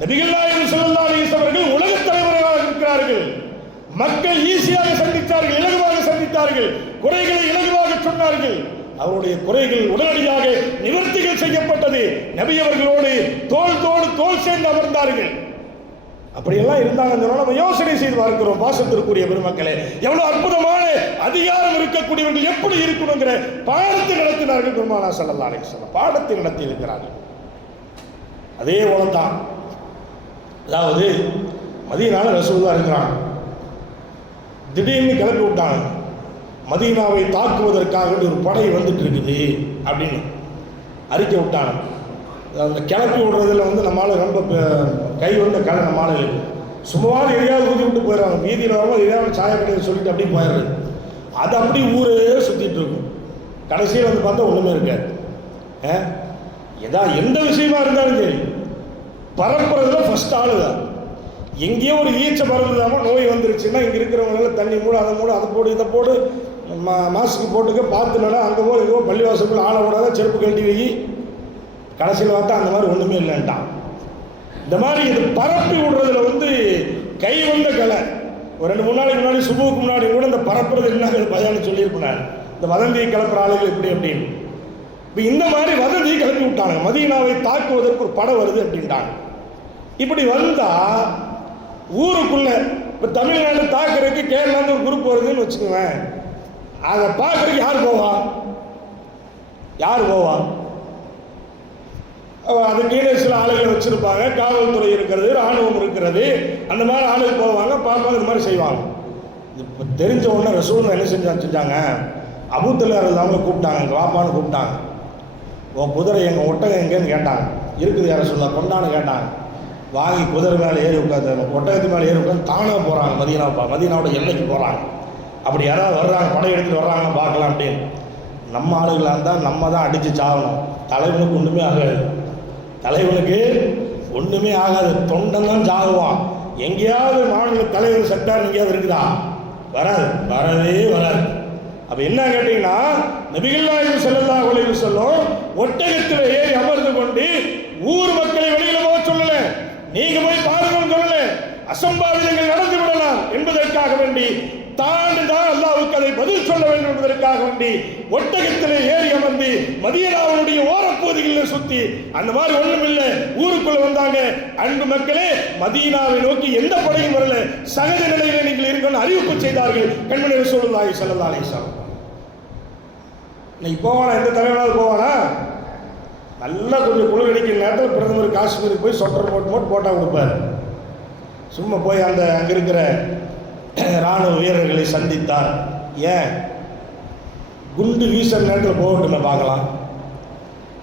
நபிகள் நாயகம் ஸல்லல்லாஹு அலைஹி வஸல்லம் அவர்கள் உலகத் தலைவர்களாக இருக்கிறார்கள். மக்கள் ஈஸியாக சந்தித்தார்கள், இலகுவாக சந்தித்தார்கள், குறைகளை இலகுவாக சொன்னார்கள். அவருடைய குறைகள் உடனடியாக நிவர்த்திகள் செய்யப்பட்டது. நபி அவர்களோடு தோள் சேர்ந்து அமர்ந்தார்கள். அப்படியெல்லாம் இருந்தாங்க. நம்ம யோசனை செய்து பார்க்கிறோம். பாசத்திற்குரிய பெருமக்களே, எவ்வளவு அற்புதமான அதிகாரம் இருக்கக்கூடியவர்கள் எப்படி இருக்கணுங்கிற பாடத்தை நடத்தினார்கள் பெருமானார் ஸல்லல்லாஹு அலைஹி வஸல்லம். பாடத்தை நடத்தி இருக்கிறார்கள். அதே போலத்தான், அதாவது மதீனால ரசூலுல்லாஹ் இருக்கிறாங்க. திடீர்னு கிளப்பி விட்டாங்க, மதீனாவை தாக்குவதற்காக ஒரு படை வந்துட்டு இருக்குது அப்படின்னு அறிக்கை விட்டாங்க. அந்த கிளப்பி விடுறதுல நம்மளால ரொம்ப கை வந்த கலை நம்மளால இருக்கு. சும்மாவது எதையாவது ஊதி விட்டு போயிடுறாங்க. வீதியில் வரவங்க எதையாவது சாயக்கடையில் சொல்லிட்டு அப்படியே போயிடுறது. அது அப்படி ஊரே சுற்றிட்டு இருக்கும். கடைசியில் பார்த்தா ஒன்றுமே இருக்காது. எந்த விஷயமா இருந்தாலும் சரி, பரப்புறதுல ஃபர்ஸ்ட் ஆளு தான். எங்கேயோ ஒரு ஈச்சை பரவுதாமல் நோய் வந்துருச்சுன்னா இங்கே இருக்கிறவங்களால தண்ணி மூடு, அதை மூடு, அதை போடு, இதை போடு, மாஸ்க்கு போட்டுக்க, பார்த்துனா அங்கே போய் இதுவோ பள்ளிவாசலுக்குள்ள ஆளை விடாத, செருப்பு கழட்டி வை. கடைசியில் பார்த்தா அந்த மாதிரி ஒன்றுமே இல்லைன்ட்டான். இந்த மாதிரி இது பரப்பி விடுறதுல கை வந்த கலை. ஒரு 2-3 நாளைக்கு முன்னாடி சுபுவுக்கு முன்னாடி கூட இந்த பரப்புறது என்ன பயான்னு சொல்லியிருப்பேன். இந்த வதந்தியை கிளப்புற ஆளுகள் இப்படி அப்படின்னு. இப்போ இந்த மாதிரி வதந்தியை கிளப்பி விட்டாங்க. மதீனாவை தாக்குவதற்கு ஒரு படம் வருது அப்படின்ட்டாங்க. இப்படி வந்தா ஊருக்குள்ள இப்போ தமிழ்நாடு தாக்குறதுக்கு கேரளாந்து ஒரு குரூப் வருதுன்னு வச்சுக்குவேன். அதை பார்க்கறதுக்கு யார் போவா? அதுக்கு சில ஆளுகளை வச்சிருப்பாங்க. காவல்துறை இருக்கிறது, ராணுவம் இருக்கிறது. அந்த மாதிரி ஆளுகள் போவாங்க, பார்ப்பாங்க, இந்த மாதிரி செய்வாங்க. இப்போ தெரிஞ்ச உடனே ரசூலுல்லாஹ் என்ன செஞ்சாங்க, அபூத்தல்லார் அவங்க கூப்பிட்டாங்க, எங்கள் வாப்பான்னு கூப்பிட்டாங்க. உன் குதிரை எங்கள் ஒட்டகம் எங்கேன்னு கேட்டாங்க. இருக்குது யார சொல்ல கொண்டான்னு கேட்டாங்க. வாங்கி குதிரை மேலே ஏறி உட்காந்து, ஒட்டகத்து மேலே ஏறி உட்காந்து தானாக போகிறாங்க. மதீனாவோட எல்லைக்கு போகிறாங்க. அப்படி யாராவது வர்றாங்க, படம் எடுத்துகிட்டு வர்றாங்க, பார்க்கலாம் அப்படின்னு. நம்ம ஆளுகளாக இருந்தால் நம்ம தான் அடித்து சாகணும். தலைவனுக்கு ஒன்றுமே ஆகாது. தொண்டன் தான் சாகுவான். எங்கேயாவது மாநில தலைவர் சட்டார் எங்கேயாவது இருக்குதா? வரவே வராது. அப்போ என்ன கேட்டீங்கன்னா, நபிகள் நாயகம் ஸல்லல்லாஹு அலைஹி வஸல்லம் ஒட்டகத்தில் ஏறி அமர்ந்து கொண்டு ஊர் மக்களை வெளியில போக சொல்லல, நீங்க போய் பாருங்கன்னு சொல்லல, அசம்பாவிதங்கள் நடந்து விடலாம் என்பதற்காக வேண்டி தான் அல்லாஹ்வுக்கு அதை பதில் சொல்ல வேண்டும் என்பதற்காக வேண்டி ஒட்டகத்திலே ஏறி அமர்ந்து மதீனாவுடைய ஓரப்பகுதிகளில் சுத்தி அந்த மாதிரி ஒண்ணும் இல்லை ஊருக்குள்ள வந்தாங்க. அன்பு மக்களே, மதீனாவை நோக்கி எந்த படையும் வரல, சகஜ நிலையில நீங்கள் இருக்கணும் அறிவிப்பு செய்தார்கள். கண்மணி ரசூலுல்லாஹி ஸல்லல்லாஹு அலைஹி வஸல்லம். இன்னைக்கு போவானா? எந்த தலைவரால் போவானா? நல்லா கொஞ்சம் குளிர் அடிக்கிற நேரத்தில் பிரதமர் காஷ்மீருக்கு போய் சொட்டர் போட்டு போட்டா கொடுப்பார். சும்மா போய் அங்கே இருக்கிற இராணுவ வீரர்களை சந்தித்தார். ஏன்? குண்டு வீசுற நேரத்தில் போட்டுமே பார்க்கலாம்,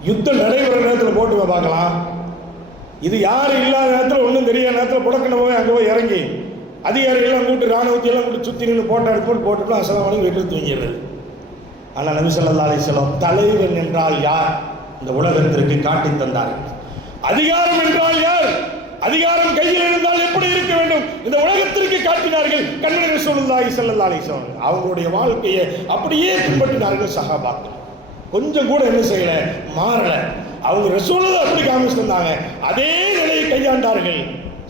யுத்தம் நடைபெற நேரத்தில் போட்டுமே பார்க்கலாம். இது யாரும் இல்லாத நேரத்தில், ஒன்றும் தெரியாத நேரத்தில் புடக்கணும் போய் அங்கே போய் இறங்கி அதிகாரிகள்லாம் கூட்டு இராணுவத்தையெல்லாம் கூட்டு சுற்றி நின்று போட்டோ எடுத்து போட்டுட்டு அசலாம் பண்ணி வீட்டில் தூங்கிடுறது. ஆனால் நபி ஸல்லல்லாஹு அலைஹி வஸல்லம் தலைவன் என்றால் யார் இந்த உலகத்திற்கு காட்டி தந்தார். அதிகாரம் என்றால் யார், அதிகாரம் கையில் இருந்தால் எப்படி இருக்க வேண்டும் இந்த உலகத்திற்கு காட்டினார்கள். கண்மணி ரசூலுல்லாஹி ஸல்லல்லாஹு அலைஹி வஸல்லம் அவங்களுடைய வாழ்க்கையை அப்படியே பின்பற்றினார்கள் சஹாபாக்கள். கொஞ்சம் கூட என்ன செய்யல, மாறல. அவங்க ரசூலுல்லாஹ் அப்படி காமிச்சு தந்தாங்க, அதே நிலையை கையாண்டார்கள்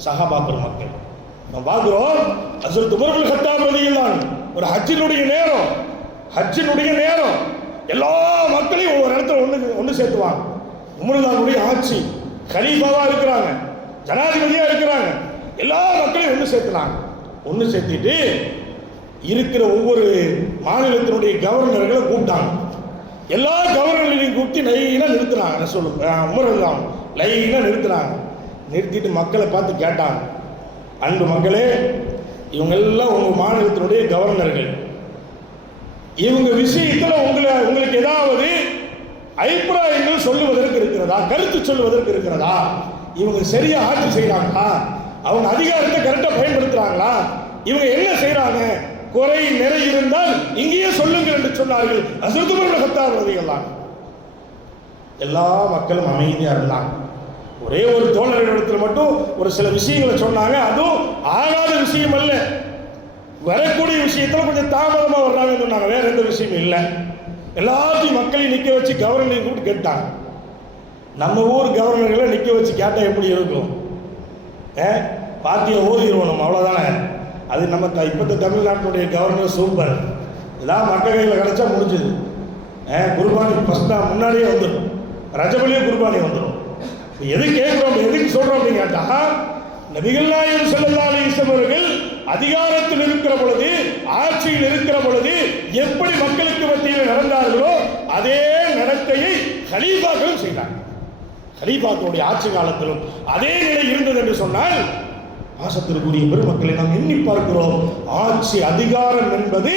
சஹாபாக்கள் மக்கள். நம்ம பார்க்கிறோம், ஹஜ்ரத் உமர் இப்னு கத்தாப் ரலியல்லாஹு அன்ஹு ஒரு ஹஜ்ஜினுடைய நேரம் எல்லா மக்களையும் ஒவ்வொரு இடத்துல ஒன்று சேர்த்துவாங்க. உமருல்லாஹ்வுடைய ஆட்சி, கலீஃபாவா இருக்கிறாங்க, ஜனாதிபதியா இருக்கிறாங்க, எல்லா மக்களையும் ஒன்று சேர்த்துட்டு இருக்கிற ஒவ்வொரு மாநிலத்தினுடைய கவர்னர்களை கூப்பிட்டாங்க. எல்லா கவர்னர்களையும் கூப்பிட்டு லைனா நிறுத்தினாங்க. உமர் லைனா நிறுத்தினாங்க. நிறுத்திட்டு மக்களை பார்த்து கேட்டாங்க, அன்பு மக்களே, இவங்கெல்லாம் உங்கள் மாநிலத்தினுடைய கவர்னர்கள், இவங்க விஷயத்தில் உங்களுக்கு ஏதாவது அபிப்பிராயங்கள் சொல்லுவதற்கு இருக்கிறதா, கருத்து சொல்லுவதற்கு இருக்கிறதா? இவங்க சரியா ஆட்சி செய்கிறாங்களா? அவங்க அதிகாரத்தை கரெக்டாக பயன்படுத்துகிறாங்களா? இவங்க என்ன செய்கிறாங்க? குறை நிறை இருந்தால் இங்கேயே சொல்லுங்கள் என்று சொன்னார்கள் ஹஸ்ரத் உமர் இப்னு கத்தாப் ரலியல்லாஹு. எல்லா மக்களும் அமைதியாக இருந்தாங்க. ஒரே ஒரு தோழரிடத்தில் மட்டும் ஒரு சில விஷயங்களை சொன்னாங்க. அதுவும் ஆகாத விஷயம் அல்ல, வரக்கூடிய விஷயத்தில் கொஞ்சம் தாமதமாக வர்றாங்கன்னு சொன்னாங்க. வேற எந்த விஷயமும் இல்லை. எல்லாத்தையும் மக்களையும் நிற்க வச்சு கவர்னரையும் கூப்பிட்டு கேட்டாங்க. நம்ம ஊர் கவர்னர்களை நிற்க வச்சு கேட்டால் எப்படி இருக்கும்? பாத்தியை ஓதிடுவோம் நம்ம, அவ்வளோதானே. அது நம்ம இப்போத்த தமிழ்நாட்டினுடைய கவர்னர் சூப்பர், இதெல்லாம் மக்கள் கையில் கிடச்சா முடிஞ்சுது. குர்பானி ஃபஸ்ட்டாக முன்னாடியே வந்துடும், ரஜபலியே குர்பானி வந்துடும். எது கேட்குறோம், எதுக்கு சொல்கிறோம் அப்படின்னு கேட்டால், நபிகள் நாயகம் ஸல்லல்லாஹு அலைஹி வஸல்லம் அவர்கள் அதிகாரத்தில் இருக்கிற பொழுது, ஆட்சியில் இருக்கிற பொழுது எப்படி மக்களுக்கு மத்தியில் நடந்தார்களோ அதே நடத்தையை கலீஃபாக்களும் செய்தார்கள். கலீஃபாக்களுடைய ஆட்சி காலத்திலும் அதே நிலை இருந்தது என்று சொன்னால், பாசத்திற்குரிய பெருமக்களை நாம் எண்ணி பார்க்கிறோம். ஆட்சி அதிகாரம் என்பது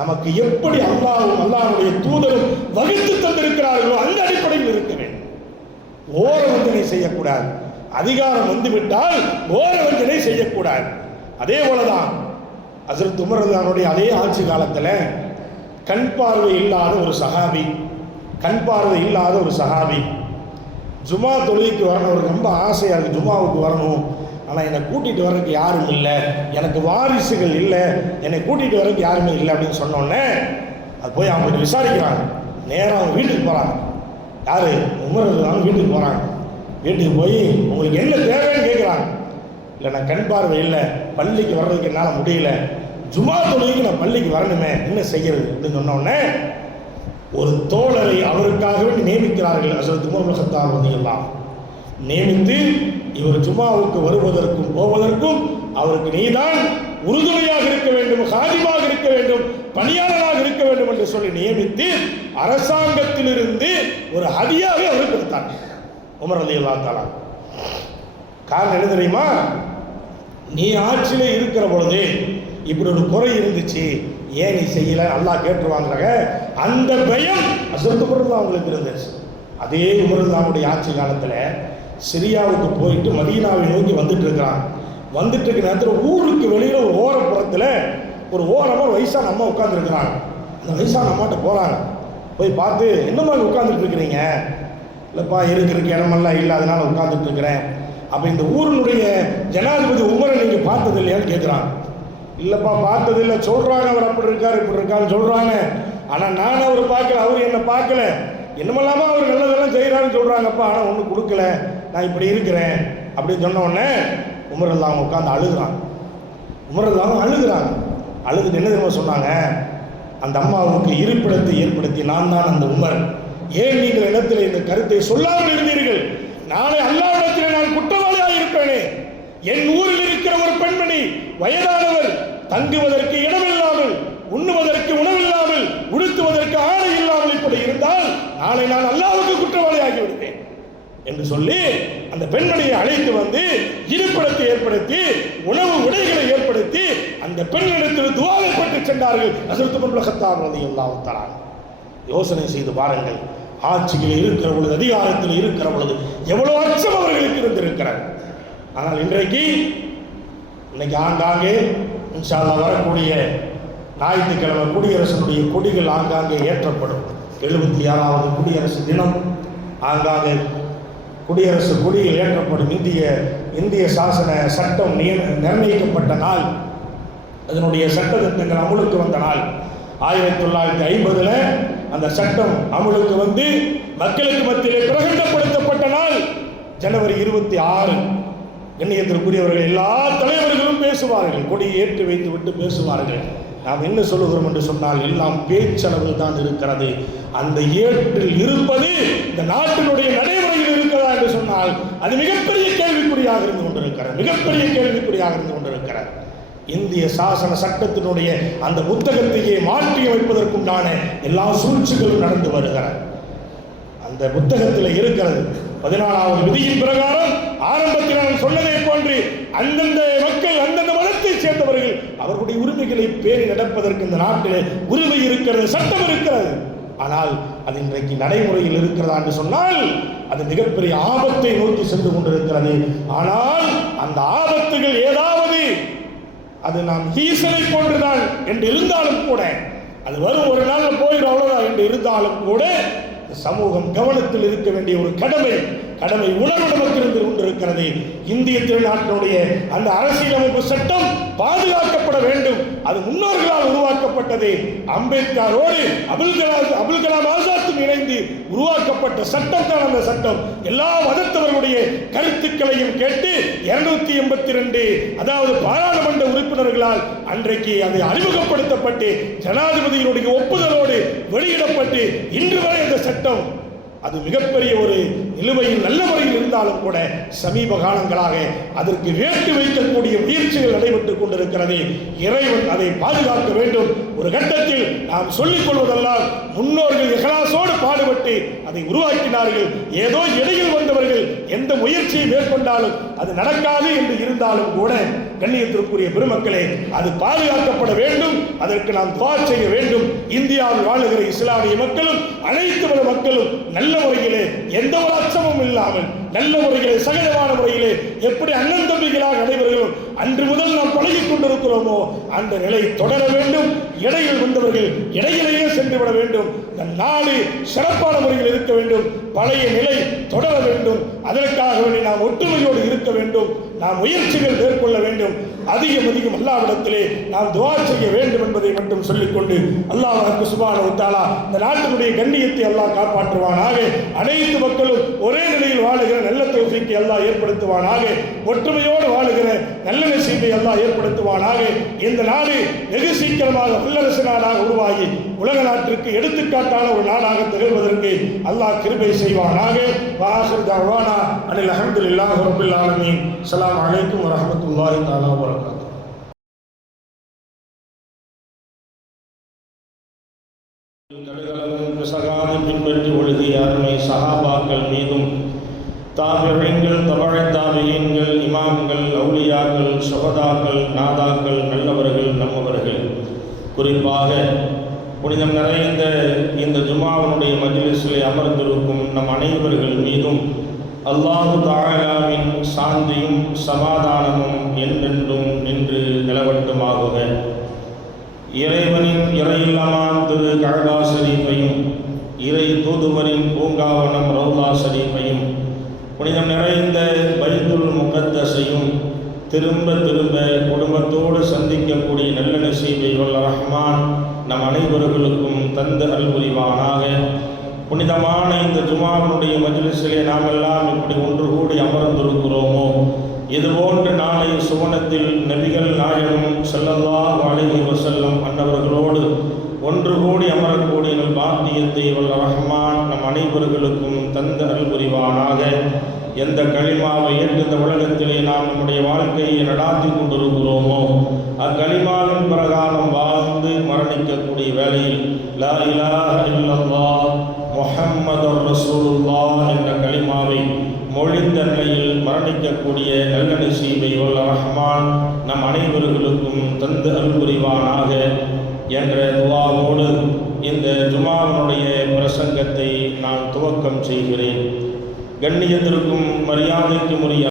நமக்கு எப்படி அல்லாஹ்வும் அல்லாஹ்வுடைய தூதரும் வகுத்து தந்திருக்கிறார்களோ அந்த அடிப்படையில் இருக்க வேண்டும். ஓர வஞ்சனை செய்யக்கூடாது. அதிகாரம் வந்துவிட்டால் ஓர வஞ்சனை செய்யக்கூடாது. அதே போலதான் ஹஸ்ரத் உமர் ரலியல்லாஹு அதே ஆட்சி காலத்தில் கண் பார்வை இல்லாத ஒரு சஹாபி ஜுமா தொழுகைக்கு வரணும். அவருக்கு ரொம்ப ஆசையாக இருக்குது, ஜுமாவுக்கு வரணும். ஆனால் என்னை கூட்டிகிட்டு வர்றதுக்கு யாரும் இல்லை, எனக்கு வாரிசுகள் இல்லை, என்னை கூட்டிகிட்டு வர்றதுக்கு யாருமே இல்லை அப்படின்னு சொன்னோடனே அது போய் அவங்கள்ட்ட விசாரிக்கிறாங்க. நேராக அவங்க வீட்டுக்கு போகிறாங்க. யார்? உமர் ரலியல்லாஹு வீட்டுக்கு போகிறாங்க. வீட்டுக்கு போய் உங்களுக்கு என்ன தேவைன்னு கேட்குறாங்க. இல்லை, நான் கண் பார்வை இல்லை, பள்ளிக்கு வர்றதுக்கு என்னால் முடியல, ஜுமா தொழுகைக்கு நான் பள்ளிக்கு வரணுமே, என்ன செய்கிறது அப்படின்னு சொன்னோடனே ஒரு தோழரை அவருக்காகவே நியமிக்கிறார்கள். ஹஸ்ரத் உமர் இப்னு கத்தாப் ரலியல்லாஹு நியமித்து, இவர் ஜுமாவுக்கு வருவதற்கும் போவதற்கும் அவருக்கு நீதான் உறுதுணையாக இருக்க வேண்டும், காதிமாக இருக்க வேண்டும், பணியாளராக இருக்க வேண்டும் என்று சொல்லி நியமித்து அரசாங்கத்திலிருந்து ஒரு ஹதியாவை அவர் கொடுத்தார் உமர் ரலியல்லாஹு தஆலா. காரணம் என்ன தெரியுமா? நீ ஆட்சியில இருக்கிற பொழுது இப்படி ஒரு குறை இருந்துச்சு, ஏன் நீ செய்யல, அல்லாஹ் கேட்டுருவாங்க, அந்த பயம் ஹஸ்ரத் உமர் அவங்களுக்கு இருந்துச்சு. அதே உமர் அவருடைய ஆட்சி காலத்தில் சிரியாவுக்கு போயிட்டு மதீனாவை நோக்கி வந்துட்டு இருக்கிறான். வந்துட்டு இருக்க நேரத்தில் ஊருக்கு வெளியில் ஒரு ஓரப்புறத்தில் ஒரு ஓரமாக வயசான அம்மா உட்காந்துருக்குறாங்க. அந்த வயசான அம்மாட்ட போகிறாங்க. போய் பார்த்து, என்னம்மா உட்காந்துட்டு இருக்கிறீங்க? இல்லைப்பா, இருக்கிறதுக்கு இடமெல்லாம் இல்லை, அதனால் உட்காந்துட்டு இருக்கிறேன். அப்போ இந்த ஊரினுடைய ஜனாதிபதி உமரை நீங்கள் பார்த்தது இல்லையான்னு கேட்குறாங்க. இல்லைப்பா, பார்த்ததில்லை, சொல்கிறாங்க அவர் அப்படி இருக்கார் இப்படி இருக்கான்னு சொல்கிறாங்க, ஆனால் நான் அவர் பார்க்கல, அவர் என்னை பார்க்கல, என்னமெல்லாமா அவர் நல்லதெல்லாம் செய்கிறான்னு சொல்கிறாங்கப்பா, ஆனால் ஒன்றும் கொடுக்கல, நான் இப்படி இருக்கிறேன் அப்படின்னு சொன்ன உடனே உமர் ரலியல்லாஹு உட்காந்து அழுகுறாங்க. உமர் ரலியல்லாஹு அழுகுறாங்க. அழுதுட்டு என்ன தெரியுமா சொன்னாங்க? அந்த அம்மாவுக்கு இருப்பிடத்தை ஏற்படுத்தி நான் தான் அந்த உமர், ஏன் நீங்கள் இடத்துல இந்த கருத்தை சொல்லாமல் இருந்தீர்கள்? நாளை அல்லாஹ்விடத்தில் நான் குற்றவாளியாக இருப்பேனே. என் ஊரில் இருக்கிற ஒரு பெண்மணி, வயதானவர், தங்குவதற்கு இடமில்லாமல், உண்ணுவதற்கு உணவில்லாமல், உடுத்துவதற்கு ஆடை இல்லாமல் இப்படி இருந்தால் நாளை நான் அல்லாஹ்வுக்கு குற்றவாளியாகி விடுவேன் என்று சொல்லி அந்த பெண்மணியை அழைத்து வந்து இருப்பிடத்தை ஏற்படுத்தி, உணவு உடைகளை ஏற்படுத்தி அந்த பெண்ணிடத்தில் துஆவை பெற்று சென்றார்கள் ஹஸ்ரத் உமர் இப்னு கத்தாப் ரலியல்லாஹு தஆலா. யோசனை செய்து பாருங்கள், ஆட்சியில் இருக்கிற பொழுது, அதிகாரத்தில் இருக்கிற பொழுது எவ்வளவு அச்சம் அவர்களுக்கு இருந்திருக்கிறார். ஆனால் இன்னைக்கு ஆங்காங்கே இன்ஷா அல்லாஹ் வரக்கூடிய ஞாயிற்றுக்கிழமை குடியரசனுடைய கொடிகள் ஆங்காங்கே ஏற்றப்படும். 76வது குடியரசு தினம் ஆங்காங்கே குடியரசு கொடியில் ஏற்றப்படும். இந்திய சாசன சட்டம் நிர்ணயிக்கப்பட்ட நாள், அதனுடைய சட்டத்திட்டங்கள் அமுலுக்கு வந்த நாள் 1950 அந்த சட்டம் அமுலுக்கு வந்து மக்களுக்கு மத்தியிலே பிரகடனப்படுத்தப்பட்ட நாள் ஜனவரி 26. கண்ணியத்திற்குரியவர்கள் எல்லா தலைவர்களும் பேசுவார்கள், கொடியை ஏற்றி வைத்து விட்டு பேசுவார்கள். நாம் என்ன சொல்லுகிறோம் என்று சொன்னால், எல்லாம் பேச்சளவில் தான் இருக்கிறது. அந்த ஏற்றில் இருப்பது இந்த நாட்டினுடைய நடைமுறையில் இருக்கிறதா என்று சொன்னால் அது மிகப்பெரிய கேள்விக்குறியாக இருந்து கொண்டிருக்கிறது. இந்திய சாசன சட்டத்தினுடைய அந்த புத்தகத்தையே மாற்றி அமைப்பதற்குண்டான எல்லா சூழ்ச்சிகளும் நடந்து வருகிறது. அந்த புத்தகத்தில் இருக்கிறது, 14வது விதியின் பிரகாரம் ஆரம்பத்தில் நான் சொன்னதை போன்று அந்தந்த மக்கள் அந்தந்த மதத்தை சேர்ந்தவர்கள் அவர்களுடைய உரிமைகளை பேணி நடப்பதற்கு இந்த நாட்டிலே உரிமை இருக்கிறது, சட்டம் இருக்கிறது. ஆனால் அது இன்றைக்கு நடைமுறையில் இருக்கிறதா என்று சொன்னால் அது மிகப்பெரிய ஆபத்தை நோக்கி சென்று கொண்டிருக்கிறது. ஆனால் அந்த ஆபத்துகள் ஏதாவது அது நாம் ஈசனை போன்றுதான் என்று இருந்தாலும் கூட, அது வரும் ஒரு நாள் போயிடும் அவ்வளவுதான் என்று இருந்தாலும் கூட சமூகம் கவனத்தில் இருக்க வேண்டிய ஒரு கடமை உணர்வு நமக்கு இருந்து கொண்டிருக்கிறது. இந்திய திருநாட்டினுடைய அந்த அரசியலமைப்பு சட்டம் பாதுகாக்கப்பட வேண்டும். அது முன்னோர்களால் உருவாக்கப்பட்டது. அம்பேத்கரோடு அபுல் கலாம் ஆசாத்தும் இணைந்து உருவாக்கப்பட்ட சட்டம் தான் அந்த சட்டம். எல்லா மதத்தவர்களுடைய கருத்துக்களையும் கேட்டு 282 அதாவது பாராளுமன்ற உறுப்பினர்களால் அன்றைக்கு அது அறிமுகப்படுத்தப்பட்டு ஜனாதிபதியினுடைய ஒப்புதலோடு வெளியிடப்பட்டு இன்று வரை அந்த சட்டம் அது மிகப்பெரிய ஒரு நிலுவையில் நல்ல முறையில் இருந்தாலும் கூட சமீப காலங்களாக அதற்கு வேட்டு வைக்கக்கூடிய முயற்சிகள் நடைபெற்றுக் கொண்டிருக்கிறது. இறைவன் அதை பாதுகாக்க வேண்டும். ஒரு கட்டத்தில் நாம் சொல்லிக் கொள்வதெல்லாம் முன்னோர்கள் இஹ்லாஸோடு பாடுபட்டு அதை உருவாக்கினார்கள். ஏதோ இடையில் வந்தவர்கள் எந்த முயற்சியை மேற்கொண்டாலும் அது நடக்காது என்று இருந்தாலும் கூட கண்ணியத்திற்குரிய பெருமக்களே, அது பாதுகாக்கப்பட வேண்டும். அதற்கு நாம் துஆ செய்ய வேண்டும். இந்தியாவில் வாழுகிற இஸ்லாமிய மக்களும் அனைத்து மத மக்களும் நல்ல முறையிலே எந்த ஒரு அச்சமும் இல்லாமல் நல்ல முறையிலே சகஜமான முறையிலே எப்படி அண்ணன் தம்பிகளாக நடைபெறுகிறோம் அன்று முதல் நாம் பழகிக் கொண்டிருக்கிறோமோ அந்த நிலை தொடர வேண்டும். இடையில் வந்தவர்கள் இடையிலேயே சென்று விட வேண்டும். இந்த நாடு சிறப்பான முறையில் இருக்க வேண்டும். பழைய நிலை தொடர வேண்டும். அதற்காக வேண்டி நாம் ஒற்றுமையோடு இருக்க வேண்டும். நாம் முயற்சிகள் மேற்கொள்ள வேண்டும். அதிகம் அல்லாஹ்விடத்திலே நாம் துஆ செய்ய வேண்டும் என்பதை மட்டும் சொல்லிக்கொண்டு அல்லாஹ் சுப்ஹானஹு வ தஆலா இந்த நாட்டினுடைய கண்ணியத்தை அல்லாஹ் காப்பாற்றுவானாக. அனைத்து மக்களும் ஒரே நிலையில் வாழுகிற நல்ல தௌஃபீக்கை அல்லாஹ் ஏற்படுத்துவானாக. ஒற்றுமையோடு வாழுகிற நல்ல நசீபை அல்லாஹ் ஏற்படுத்துவானாக. இந்த நாடு வெகு சீக்கிரமாக வல்லரசு நாடாக உருவாகி உலக நாட்டிற்கு எடுத்துக்காட்டான ஒரு நாடாக திகழ்வதற்கு அல்லாஹ் கிருபை செய்வானாக. வாஹிர் தஅவானா அனில் அல்ஹம்துலில்லாஹி ரப்பில் ஆலமீன். அஸ்ஸலாமு அலைக்கும் வரஹ்மத்துல்லாஹி தஆலா வ பரகாத்துஹு. கடகடலும் பிசகாது பின்பற்றி ஒழுகிய அருமை சஹாபாக்கள் மீதும் தாபிஈன்கள் தபஅத் தாபிஈன்கள் இமாம்கள் அவுலியாக்கள் சுஹதாக்கள் நாதாக்கள் நல்லவர்கள் நம்மவர்கள் குறிப்பாக புனிதம் நிறைந்த இந்த ஜுமாவினுடைய மஜ்லிஸிலே அமர்ந்திருக்கும் நம் அனைவர்கள் மீதும் அல்லாஹு தஆலாவின் சாந்தியும் சமாதானமும் என்றென்றும் நின்று நிலவட்டுமாகுக. இறைவனின் இறையில்லமாம் திரு கஅபா ஷரீஃபையும் இறை தூதுவரின் பூங்காவனம் ரௌலா ஷரீஃபையும் புனிதம் நிறைந்த பைத்துல் முகத்தஸையும் திரும்ப திரும்ப குடும்பத்தோடு சந்திக்கக்கூடிய நல்ல நசீபை வல்ல ரஹ்மான் நம் அனைவர்களுக்கும் தந்து அருள் புரிவானாக. புனிதமான இந்த ஜுமாவினுடைய மஜ்லிஸிலே நாம் எல்லாம் இப்படி ஒன்று கூடி அமர்ந்திருக்கிறோமோ, இதுபோன்று நாளை சுவனத்தில் நபிகள் நாயகம் ஸல்லல்லாஹு அலைஹி வஸல்லம் அன்னவர்களோடு ஒன்று கூடி அமரக்கூடிய பாக்கியத்தை வல்ல ரஹ்மான் நம் அனைவர்களுக்கும் தந்து அருள் புரிவானாக. எந்த களிமாவை ஏற்று இந்த உலகத்திலே நாம் நம்முடைய வாழ்க்கையை நடாத்தி கொண்டிருக்கிறோமோ அக்களிமாவின் பிரகாரம் வாழ்ந்து மரணிக்கக்கூடிய வேளையில் லா இலாஹ இல்லல்லாஹ் முஹம்மதுர் ரசூலுல்லாஹ் என்ற களிமாவை மொழிந்த நிலையில் மரணிக்கக்கூடிய நல்ல நசீபை வல்ல ரஹ்மான் நம் அனைவர்களுக்கும் தந்து அருள் புரிவானாக என்ற துஆவோடு இந்த ஜுமாவினுடைய பிரசங்கத்தை நான் துவக்கம் செய்கிறேன். கண்ணியத்திற்கும் மரியாதைக்கும் உரிய